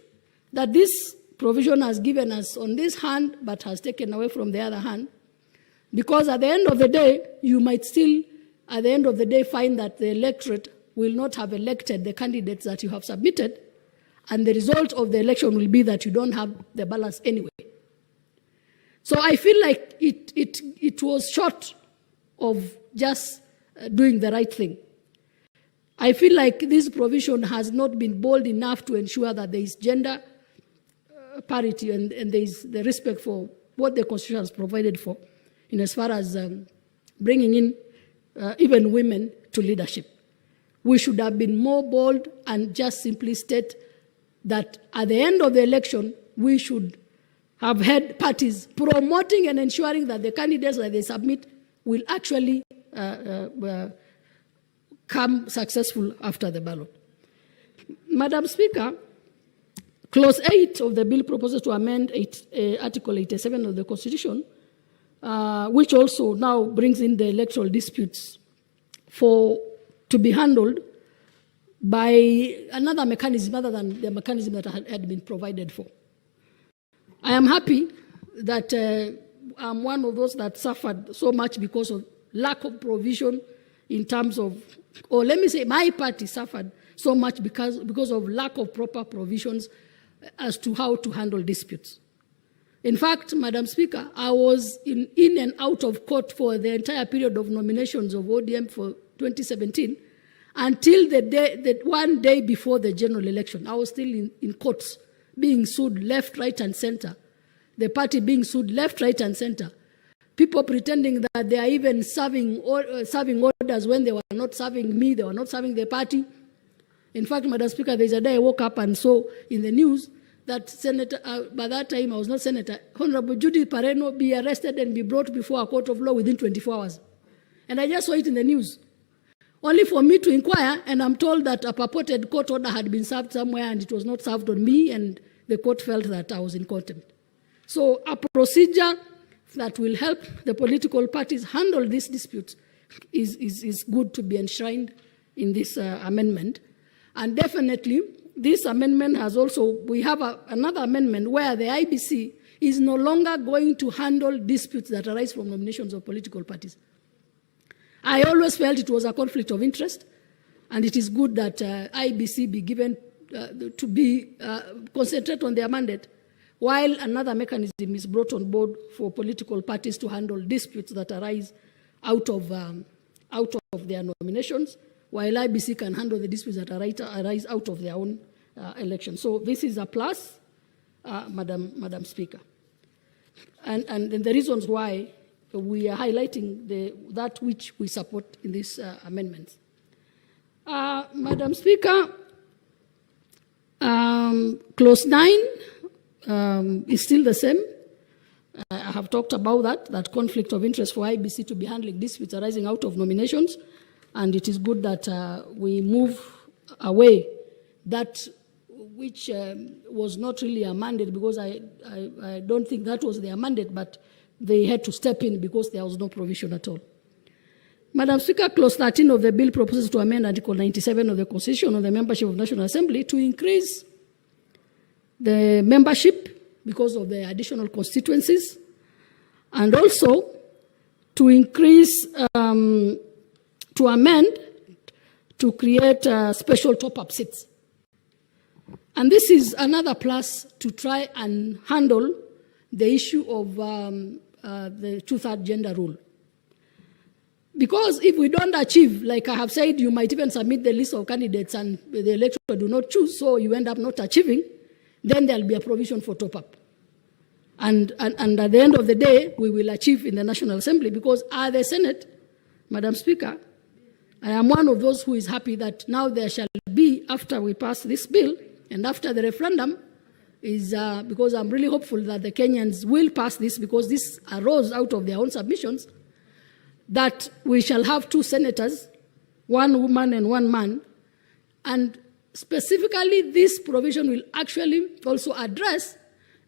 that this provision has given us on this hand, but has taken away from the other hand. Because at the end of the day, you might still, at the end of the day, find that the electorate will not have elected the candidates that you have submitted, and the result of the election will be that you don't have the balance anyway. So I feel like it was short of just doing the right thing. I feel like this provision has not been bold enough to ensure that there is gender parity and there is the respect for what the Constitution has provided for, in as far as bringing in even women to leadership. We should have been more bold and just simply state that at the end of the election, we should have had parties promoting and ensuring that the candidates that they submit will actually come successful after the ballot. Madam Speaker, Clause 8 of the bill proposes to amend Article 87 of the Constitution, which also now brings in the electoral disputes to be handled by another mechanism other than the mechanism that had been provided for. I am happy that I'm one of those that suffered so much because of lack of provision in terms of, or let me say my party suffered so much because of lack of proper provisions as to how to handle disputes. In fact, Madam Speaker, I was in and out of court for the entire period of nominations of ODM for 2017 until the one day before the general election. I was still in courts, being sued left, right, and center. The party being sued left, right, and center. People pretending that they are even serving orders when they were not serving me, they were not serving the party. In fact, Madam Speaker, there's a day I woke up and saw in the news that Senator, by that time I was not Senator, Honorable Judith Pareno be arrested and be brought before a court of law within 24 hours. And I just saw it in the news. only for me to inquire, and I'm told that a purported court order had been served somewhere and it was not served on me, and the court felt that I was in contempt. So a procedure that will help the political parties handle these disputes is good to be enshrined in this amendment. And definitely, this amendment has also, we have another amendment where the IBC is no longer going to handle disputes that arise from nominations of political parties. I always felt it was a conflict of interest, and it is good that IBC be given to be concentrate on their mandate, while another mechanism is brought on board for political parties to handle disputes that arise out of their nominations, while IBC can handle the disputes that arise out of their own elections. So this is a plus, Madam Speaker. And the reasons why we are highlighting that which we support in these amendments. Madam Speaker, clause 9 is still the same. I have talked about that conflict of interest for IBC to be handling disputes arising out of nominations, and it is good that we move away that which was not really a mandate, because I don't think that was their mandate, but they had to step in because there was no provision at all. Madam Speaker, clause 13 of the bill proposes to amend Article 97 of the Constitution on the membership of National Assembly to increase the membership because of the additional constituencies, and also to increase, to amend, to create special top-up seats. And this is another plus to try and handle the issue of the two-thirds gender rule. Because if we don't achieve, like I have said, you might even submit the list of candidates and the electorate do not choose, so you end up not achieving, then there'll be a provision for top-up. And at the end of the day, we will achieve in the National Assembly, because at the Senate, Madam Speaker, I am one of those who is happy that now there shall be, after we pass this bill and after the referendum, is because I'm really hopeful that the Kenyans will pass this, because this arose out of their own submissions, that we shall have 2 senators, 1 woman and 1 man. And specifically, this provision will actually also address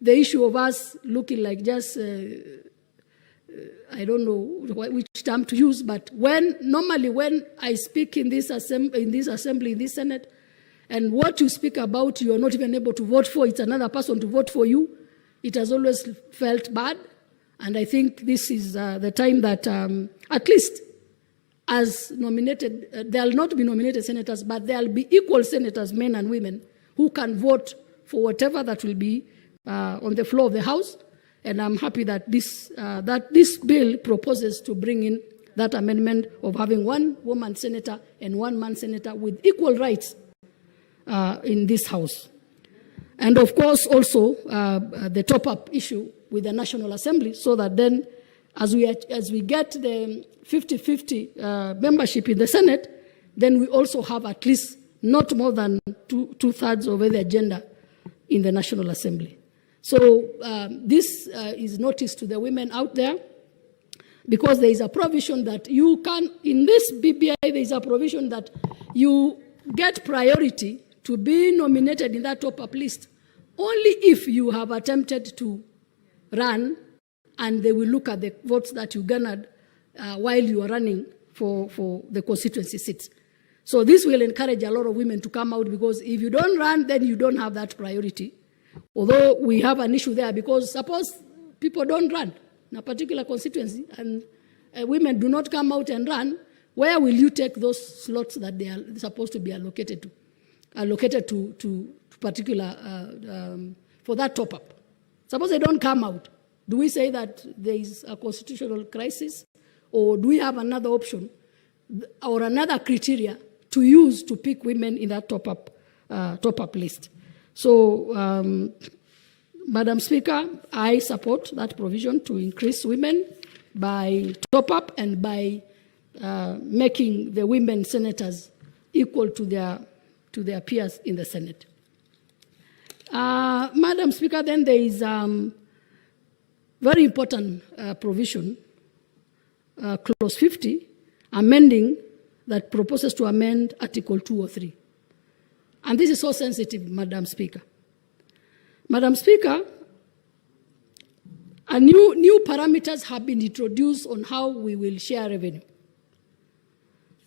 the issue of us looking like just, I don't know which term to use, but normally when I speak in this assembly, in this Senate, and what you speak about, you are not even able to vote for, it's another person to vote for you, it has always felt bad. And I think this is the time that at least as nominated, there will not be nominated senators, but there will be equal senators, men and women, who can vote for whatever that will be on the floor of the House. And I'm happy that this bill proposes to bring in that amendment of having 1 woman senator and 1 man senator with equal rights in this House. And of course, also the top-up issue with the National Assembly, so that then as we get the 50-50 membership in the Senate, then we also have at least not more than two-thirds of the agenda in the National Assembly. So this is notice to the women out there, because there is a provision that you can, in this BBI, there is a provision that you get priority to be nominated in that top-up list only if you have attempted to run, and they will look at the votes that you garnered while you are running for the constituency seats. So this will encourage a lot of women to come out, because if you don't run, then you don't have that priority. Although we have an issue there, because suppose people don't run in a particular constituency and women do not come out and run, where will you take those slots that they are supposed to be allocated to particular, for that top-up? Suppose they don't come out. Do we say that there is a constitutional crisis, or do we have another option or another criteria to use to pick women in that top-up list? So, Madam Speaker, I support that provision to increase women by top-up and by making the women senators equal to their peers in the Senate. Madam Speaker, then there is very important provision, Clause 50, amending that proposes to amend Article 203. And this is so sensitive, Madam Speaker. Madam Speaker, new parameters have been introduced on how we will share revenue.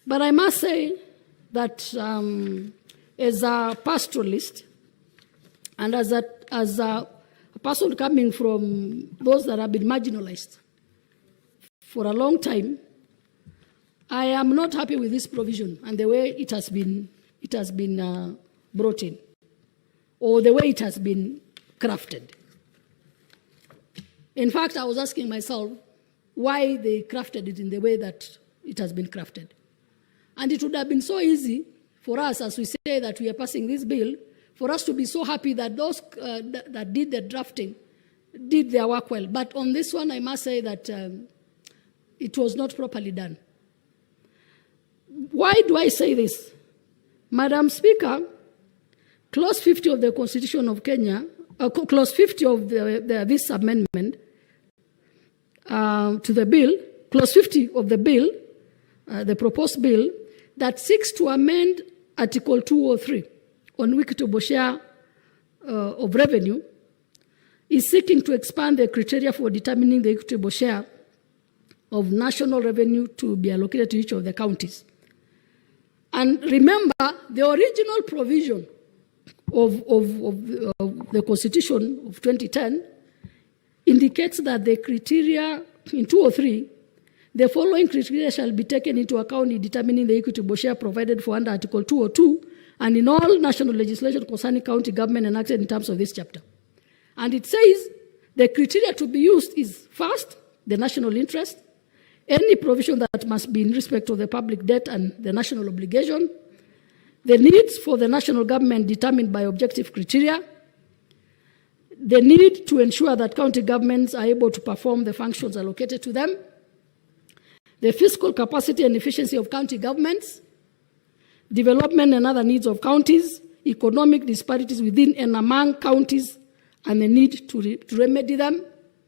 But I must say that as a pastoralist and as a person coming from those that have been marginalized for a long time, I am not happy with this provision and the way it has been brought in, or the way it has been crafted. In fact, I was asking myself why they crafted it in the way that it has been crafted. And it would have been so easy for us, as we say that we are passing this bill, for us to be so happy that those that did the drafting did their work well. But on this one, I must say that it was not properly done. Why do I say this? Madam Speaker, Clause 50 of the Constitution of Kenya, Clause 50 of this amendment to the bill, Clause 50 of the bill, the proposed bill, that seeks to amend Article 203 on equitable share of revenue, is seeking to expand the criteria for determining the equitable share of national revenue to be allocated to each of the counties. And remember, the original provision of the Constitution of 2010 indicates that the criteria in 203, the following criteria shall be taken into account in determining the equitable share provided for under Article 202 and in all national legislation concerning county government enacted in terms of this chapter. And it says the criteria to be used is, first, the national interest, any provision that must be in respect of the public debt and the national obligation, the needs for the national government determined by objective criteria, the need to ensure that county governments are able to perform the functions allocated to them, the fiscal capacity and efficiency of county governments, development and other needs of counties, economic disparities within and among counties, and the need to remedy them.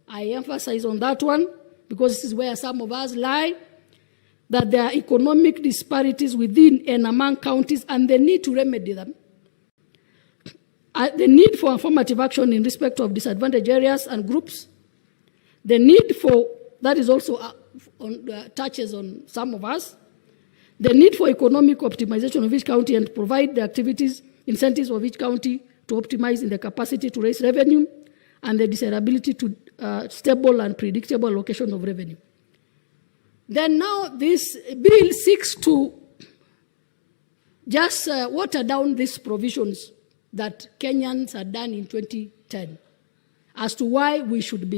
I emphasize on that one because this is where some of us lie, that there are economic disparities within and among counties and the need to remedy them. The need for affirmative action in respect of disadvantaged areas and groups. The need for, that is also touches on some of us. The need for economic optimization of each county and provide the activities, incentives of each county to optimize in the capacity to raise revenue and the desirability to stable and predictable allocation of revenue. Then now this bill seeks to just water down these provisions that Kenyans had done in 2010 as to why we should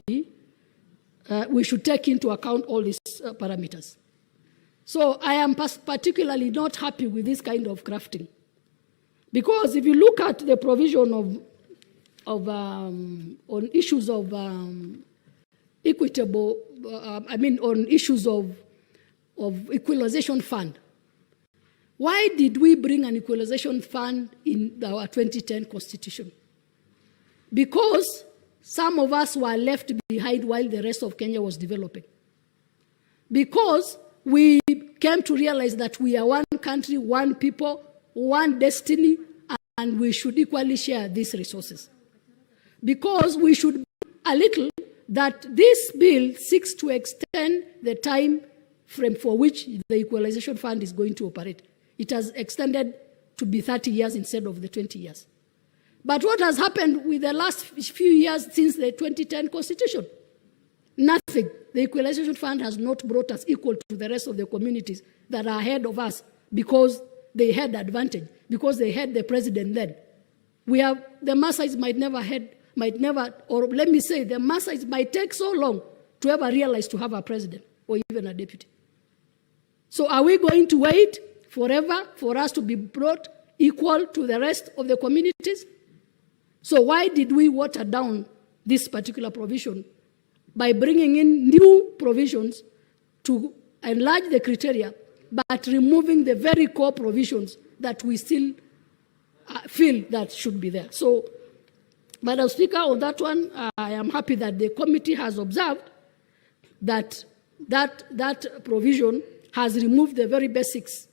take into account all these parameters. So I am particularly not happy with this kind of crafting, because if you look at the provision on issues of equitable, on issues of equalization fund. Why did we bring an equalization fund in our 2010 Constitution? Because some of us were left behind while the rest of Kenya was developing. Because we came to realize that we are one country, one people, one destiny, and we should equally share these resources. Because we should be a little that this bill seeks to extend the time frame for which the equalization fund is going to operate. It has extended to be 30 years instead of the 20 years. But what has happened with the last few years since the 2010 Constitution? Nothing. The equalization fund has not brought us equal to the rest of the communities that are ahead of us because they had advantage, because they had the president then. We have, the Maasais might never, or let me say, the Maasais might take so long to ever realize to have a president or even a deputy. So are we going to wait forever for us to be brought equal to the rest of the communities? So why did we water down this particular provision by bringing in new provisions to enlarge the criteria, but removing the very core provisions that we still feel that should be there? So, Madam Speaker, on that one, I am happy that the committee has observed that that provision has removed the very basics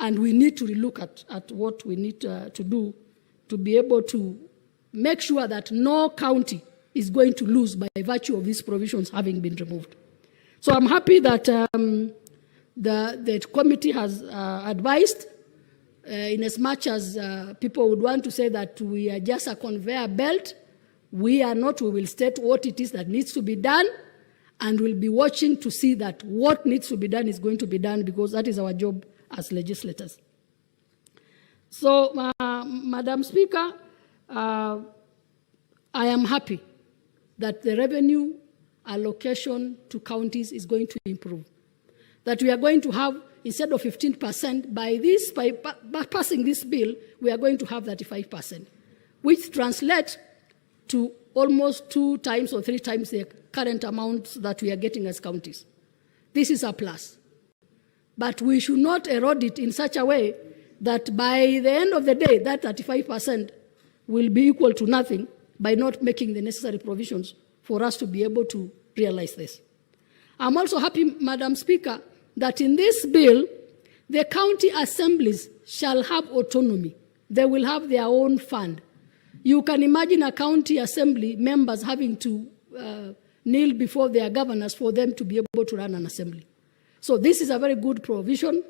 And we need to relook at what we need to do to be able to make sure that no county is going to lose by virtue of these provisions having been removed. So I'm happy that the committee has advised, in as much as people would want to say that we are just a conveyor belt, we are not. We will state what it is that needs to be done, and we'll be watching to see that what needs to be done is going to be done, because that is our job as legislators. So, Madam Speaker, I am happy that the revenue allocation to counties is going to improve. That we are going to have, instead of 15%, by passing this bill, we are going to have 35%, which translates to almost 2 times or 3 times the current amounts that we are getting as counties. This is a plus. But we should not erode it in such a way that by the end of the day, that 35% will be equal to nothing by not making the necessary provisions for us to be able to realize this. I'm also happy, Madam Speaker, that in this bill, the county assemblies shall have autonomy. They will have their own fund. You can imagine a county assembly members having to kneel before their governors for them to be able to run an assembly. So this is a very good provision.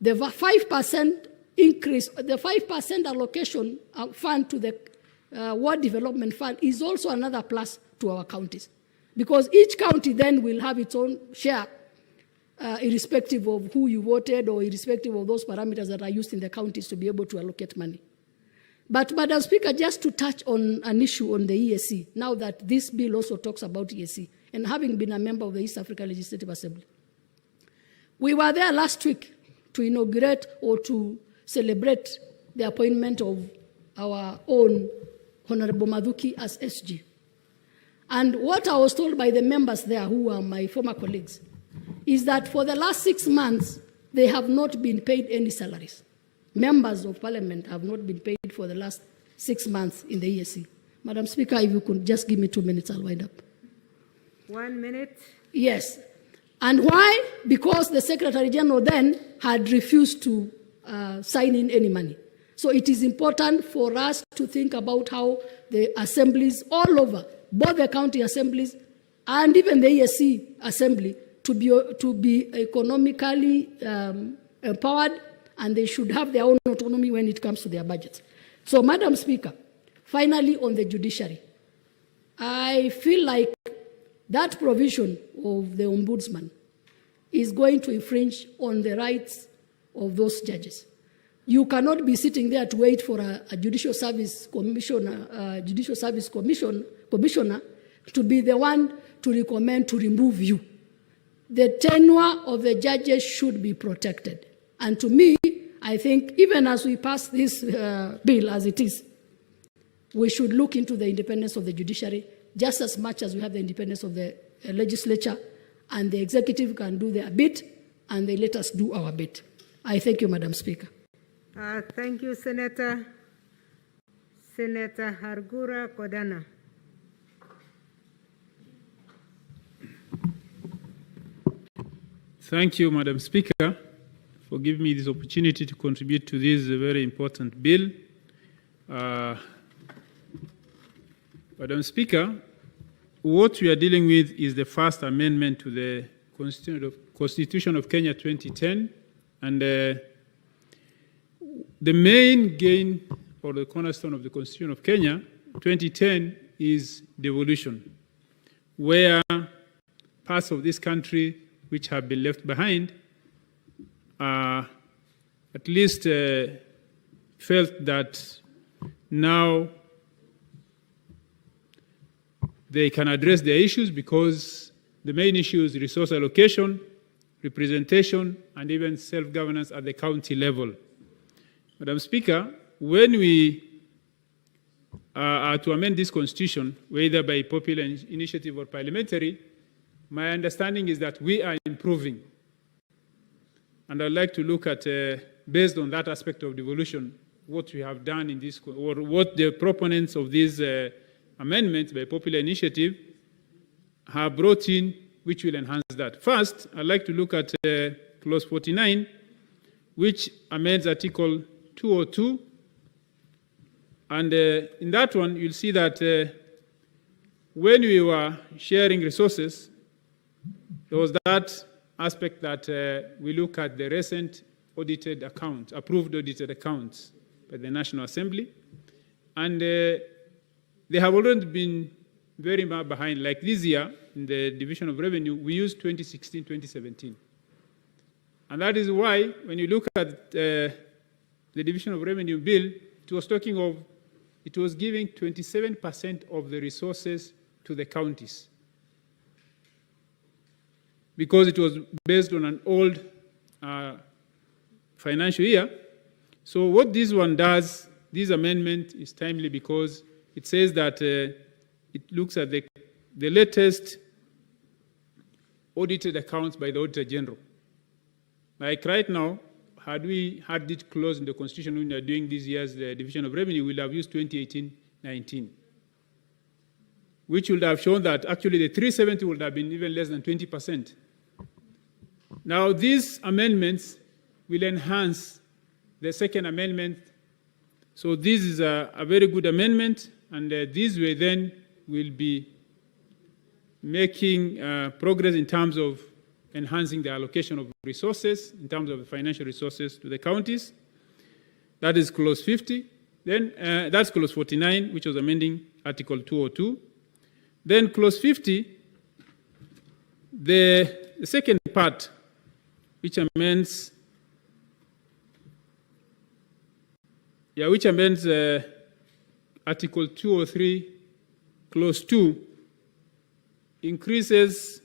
The 5% increase, the 5% allocation fund to the Ward Development Fund is also another plus to our counties, because each county then will have its own share, irrespective of who you voted or irrespective of those parameters that are used in the counties to be able to allocate money. But, Madam Speaker, just to touch on an issue on the EAC, now that this bill also talks about EAC, and having been a member of the East Africa Legislative Assembly, we were there last week to inaugurate or to celebrate the appointment of our own Honorable Mathuki as SG. And what I was told by the members there, who are my former colleagues, is that for the last 6 months, they have not been paid any salaries. Members of Parliament have not been paid for the last 6 months in the EAC. Madam Speaker, if you could just give me 2 minutes, I'll wind up. 1 minute. Yes. And why? Because the Secretary General then had refused to sign in any money. So it is important for us to think about how the assemblies all over, both the county assemblies and even the EAC assembly, to be economically empowered, and they should have their own autonomy when it comes to their budgets. So, Madam Speaker, finally on the judiciary, I feel like that provision of the Ombudsman is going to infringe on the rights of those judges. You cannot be sitting there to wait for a judicial service commissioner to be the one to recommend to remove you. The tenure of the judges should be protected. And to me, I think even as we pass this bill as it is, we should look into the independence of the judiciary just as much as we have the independence of the legislature, and the executive can do their bit, and they let us do our bit. I thank you, Madam Speaker. Thank you, Senator. Senator Hargura Kodana. Thank you, Madam Speaker, for giving me this opportunity to contribute to this very important bill. Madam Speaker, what we are dealing with is the first amendment to the Constitution of Kenya 2010, and the main gain or the cornerstone of the Constitution of Kenya 2010 is devolution, where parts of this country which have been left behind at least felt that now they can address their issues, because the main issue is resource allocation, representation, and even self-governance at the county level. Madam Speaker, when we are to amend this constitution, whether by popular initiative or parliamentary, my understanding is that we are improving. And I'd like to look at, based on that aspect of devolution, what we have done in this, or what the proponents of these amendments by popular initiative have brought in, which will enhance that. First, I'd like to look at Clause 49, which amends Article 202. And in that one, you'll see that when we were sharing resources, there was that aspect that we look at the recent audited accounts, approved audited accounts by the National Assembly. And they have already been very much behind. Like this year, in the Division of Revenue, we used 2016-2017. And that is why, when you look at the Division of Revenue bill, it was talking of, it was giving 27% of the resources to the counties, because it was based on an old financial year. So what this one does, this amendment is timely because it says that it looks at the latest audited accounts by the Auditor General. Like right now, had we had it closed in the Constitution when we are doing this year's the Division of Revenue, we'll have used 2018-19, which would have shown that actually the 370 would have been even less than 20%. Now, these amendments will enhance the second amendment. So this is a very good amendment, and this way then we'll be making progress in terms of enhancing the allocation of resources, in terms of the financial resources to the counties. That is Clause 50. Then that's Clause 49, which was amending Article 202. Then Clause 50, the second part, which amends, Article 203, Clause 2, increases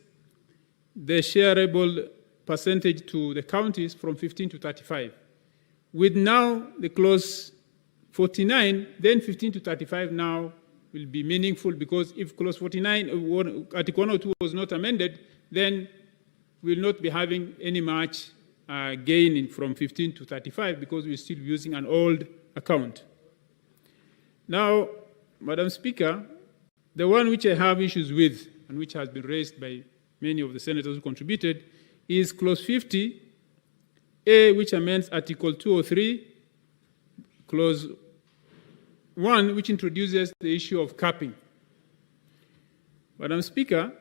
the shareable percentage to the counties from 15 to 35. With now the Clause 49, then 15 to 35 now will be meaningful, because if Clause 49, Article 102 was not amended, then we'll not be having any much gain from 15 to 35, because we're still using an old account. Now, Madam Speaker, the one which I have issues with, and which has been raised by many of the senators who contributed, is Clause 50A, which amends Article 203, Clause 1, which introduces the issue of capping. Madam Speaker,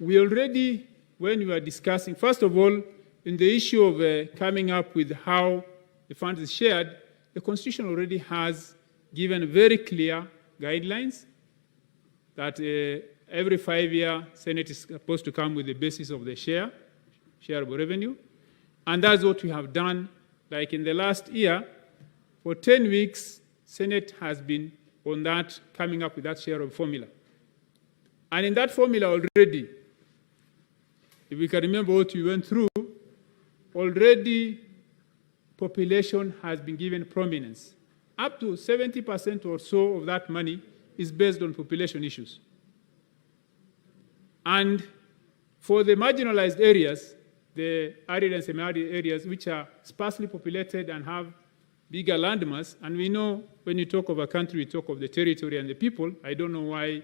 we already, when we were discussing, first of all, in the issue of coming up with how the fund is shared, the Constitution already has given very clear guidelines that every 5-year Senate is supposed to come with the basis of the shareable revenue. And that's what we have done. Like in the last year, for 10 weeks, Senate has been on that, coming up with that shareable formula. And in that formula already, if we can remember what we went through, already population has been given prominence. Up to 70% or so of that money is based on population issues. And for the marginalized areas, the arid and semi-arid areas, which are sparsely populated and have bigger landmass, and we know when you talk of a country, we talk of the territory and the people. I don't know why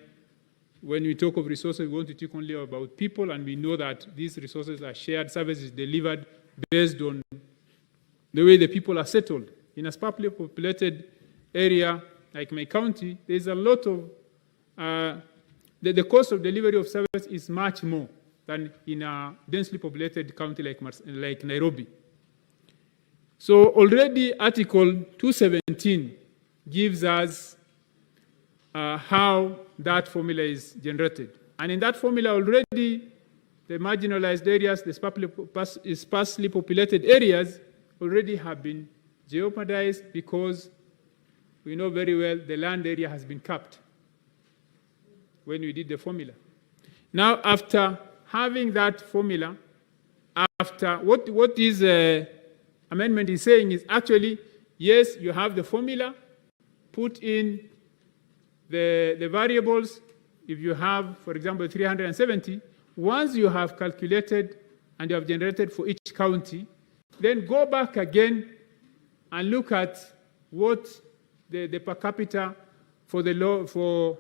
when we talk of resources, we want to talk only about people, and we know that these resources are shared, services delivered based on the way the people are settled. In a sparsely populated area like my county, there's a lot of, the cost of delivery of service is much more than in a densely populated county like Nairobi. So already Article 217 gives us how that formula is generated. And in that formula already, the marginalized areas, the sparsely populated areas already have been jeopardized, because we know very well the land area has been capped when we did the formula. Now, after having that formula, after what this amendment is saying is actually, yes, you have the formula, put in the variables. If you have, for example, 370, once you have calculated and you have generated for each county, then go back again and look at what the per capita for for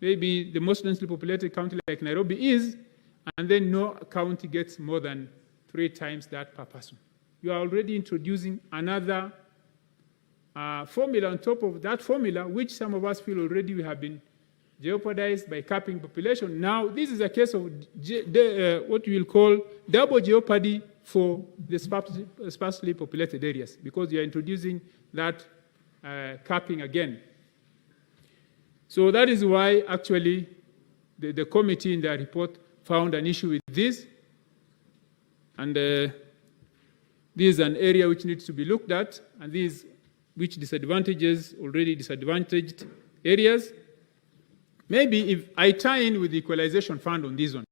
maybe the most densely populated county like Nairobi is, and then no county gets more than 3 times that per person. you are already introducing another formula on top of that formula, which some of us feel already we have been jeopardized by capping population. Now, this is a case of what we will call double jeopardy for the sparsely populated areas, because you are introducing that capping again. So that is why actually the committee in their report found an issue with this, and this is an area which needs to be looked at, and these which disadvantages already disadvantaged areas. Maybe if I tie in with the equalization fund on this one,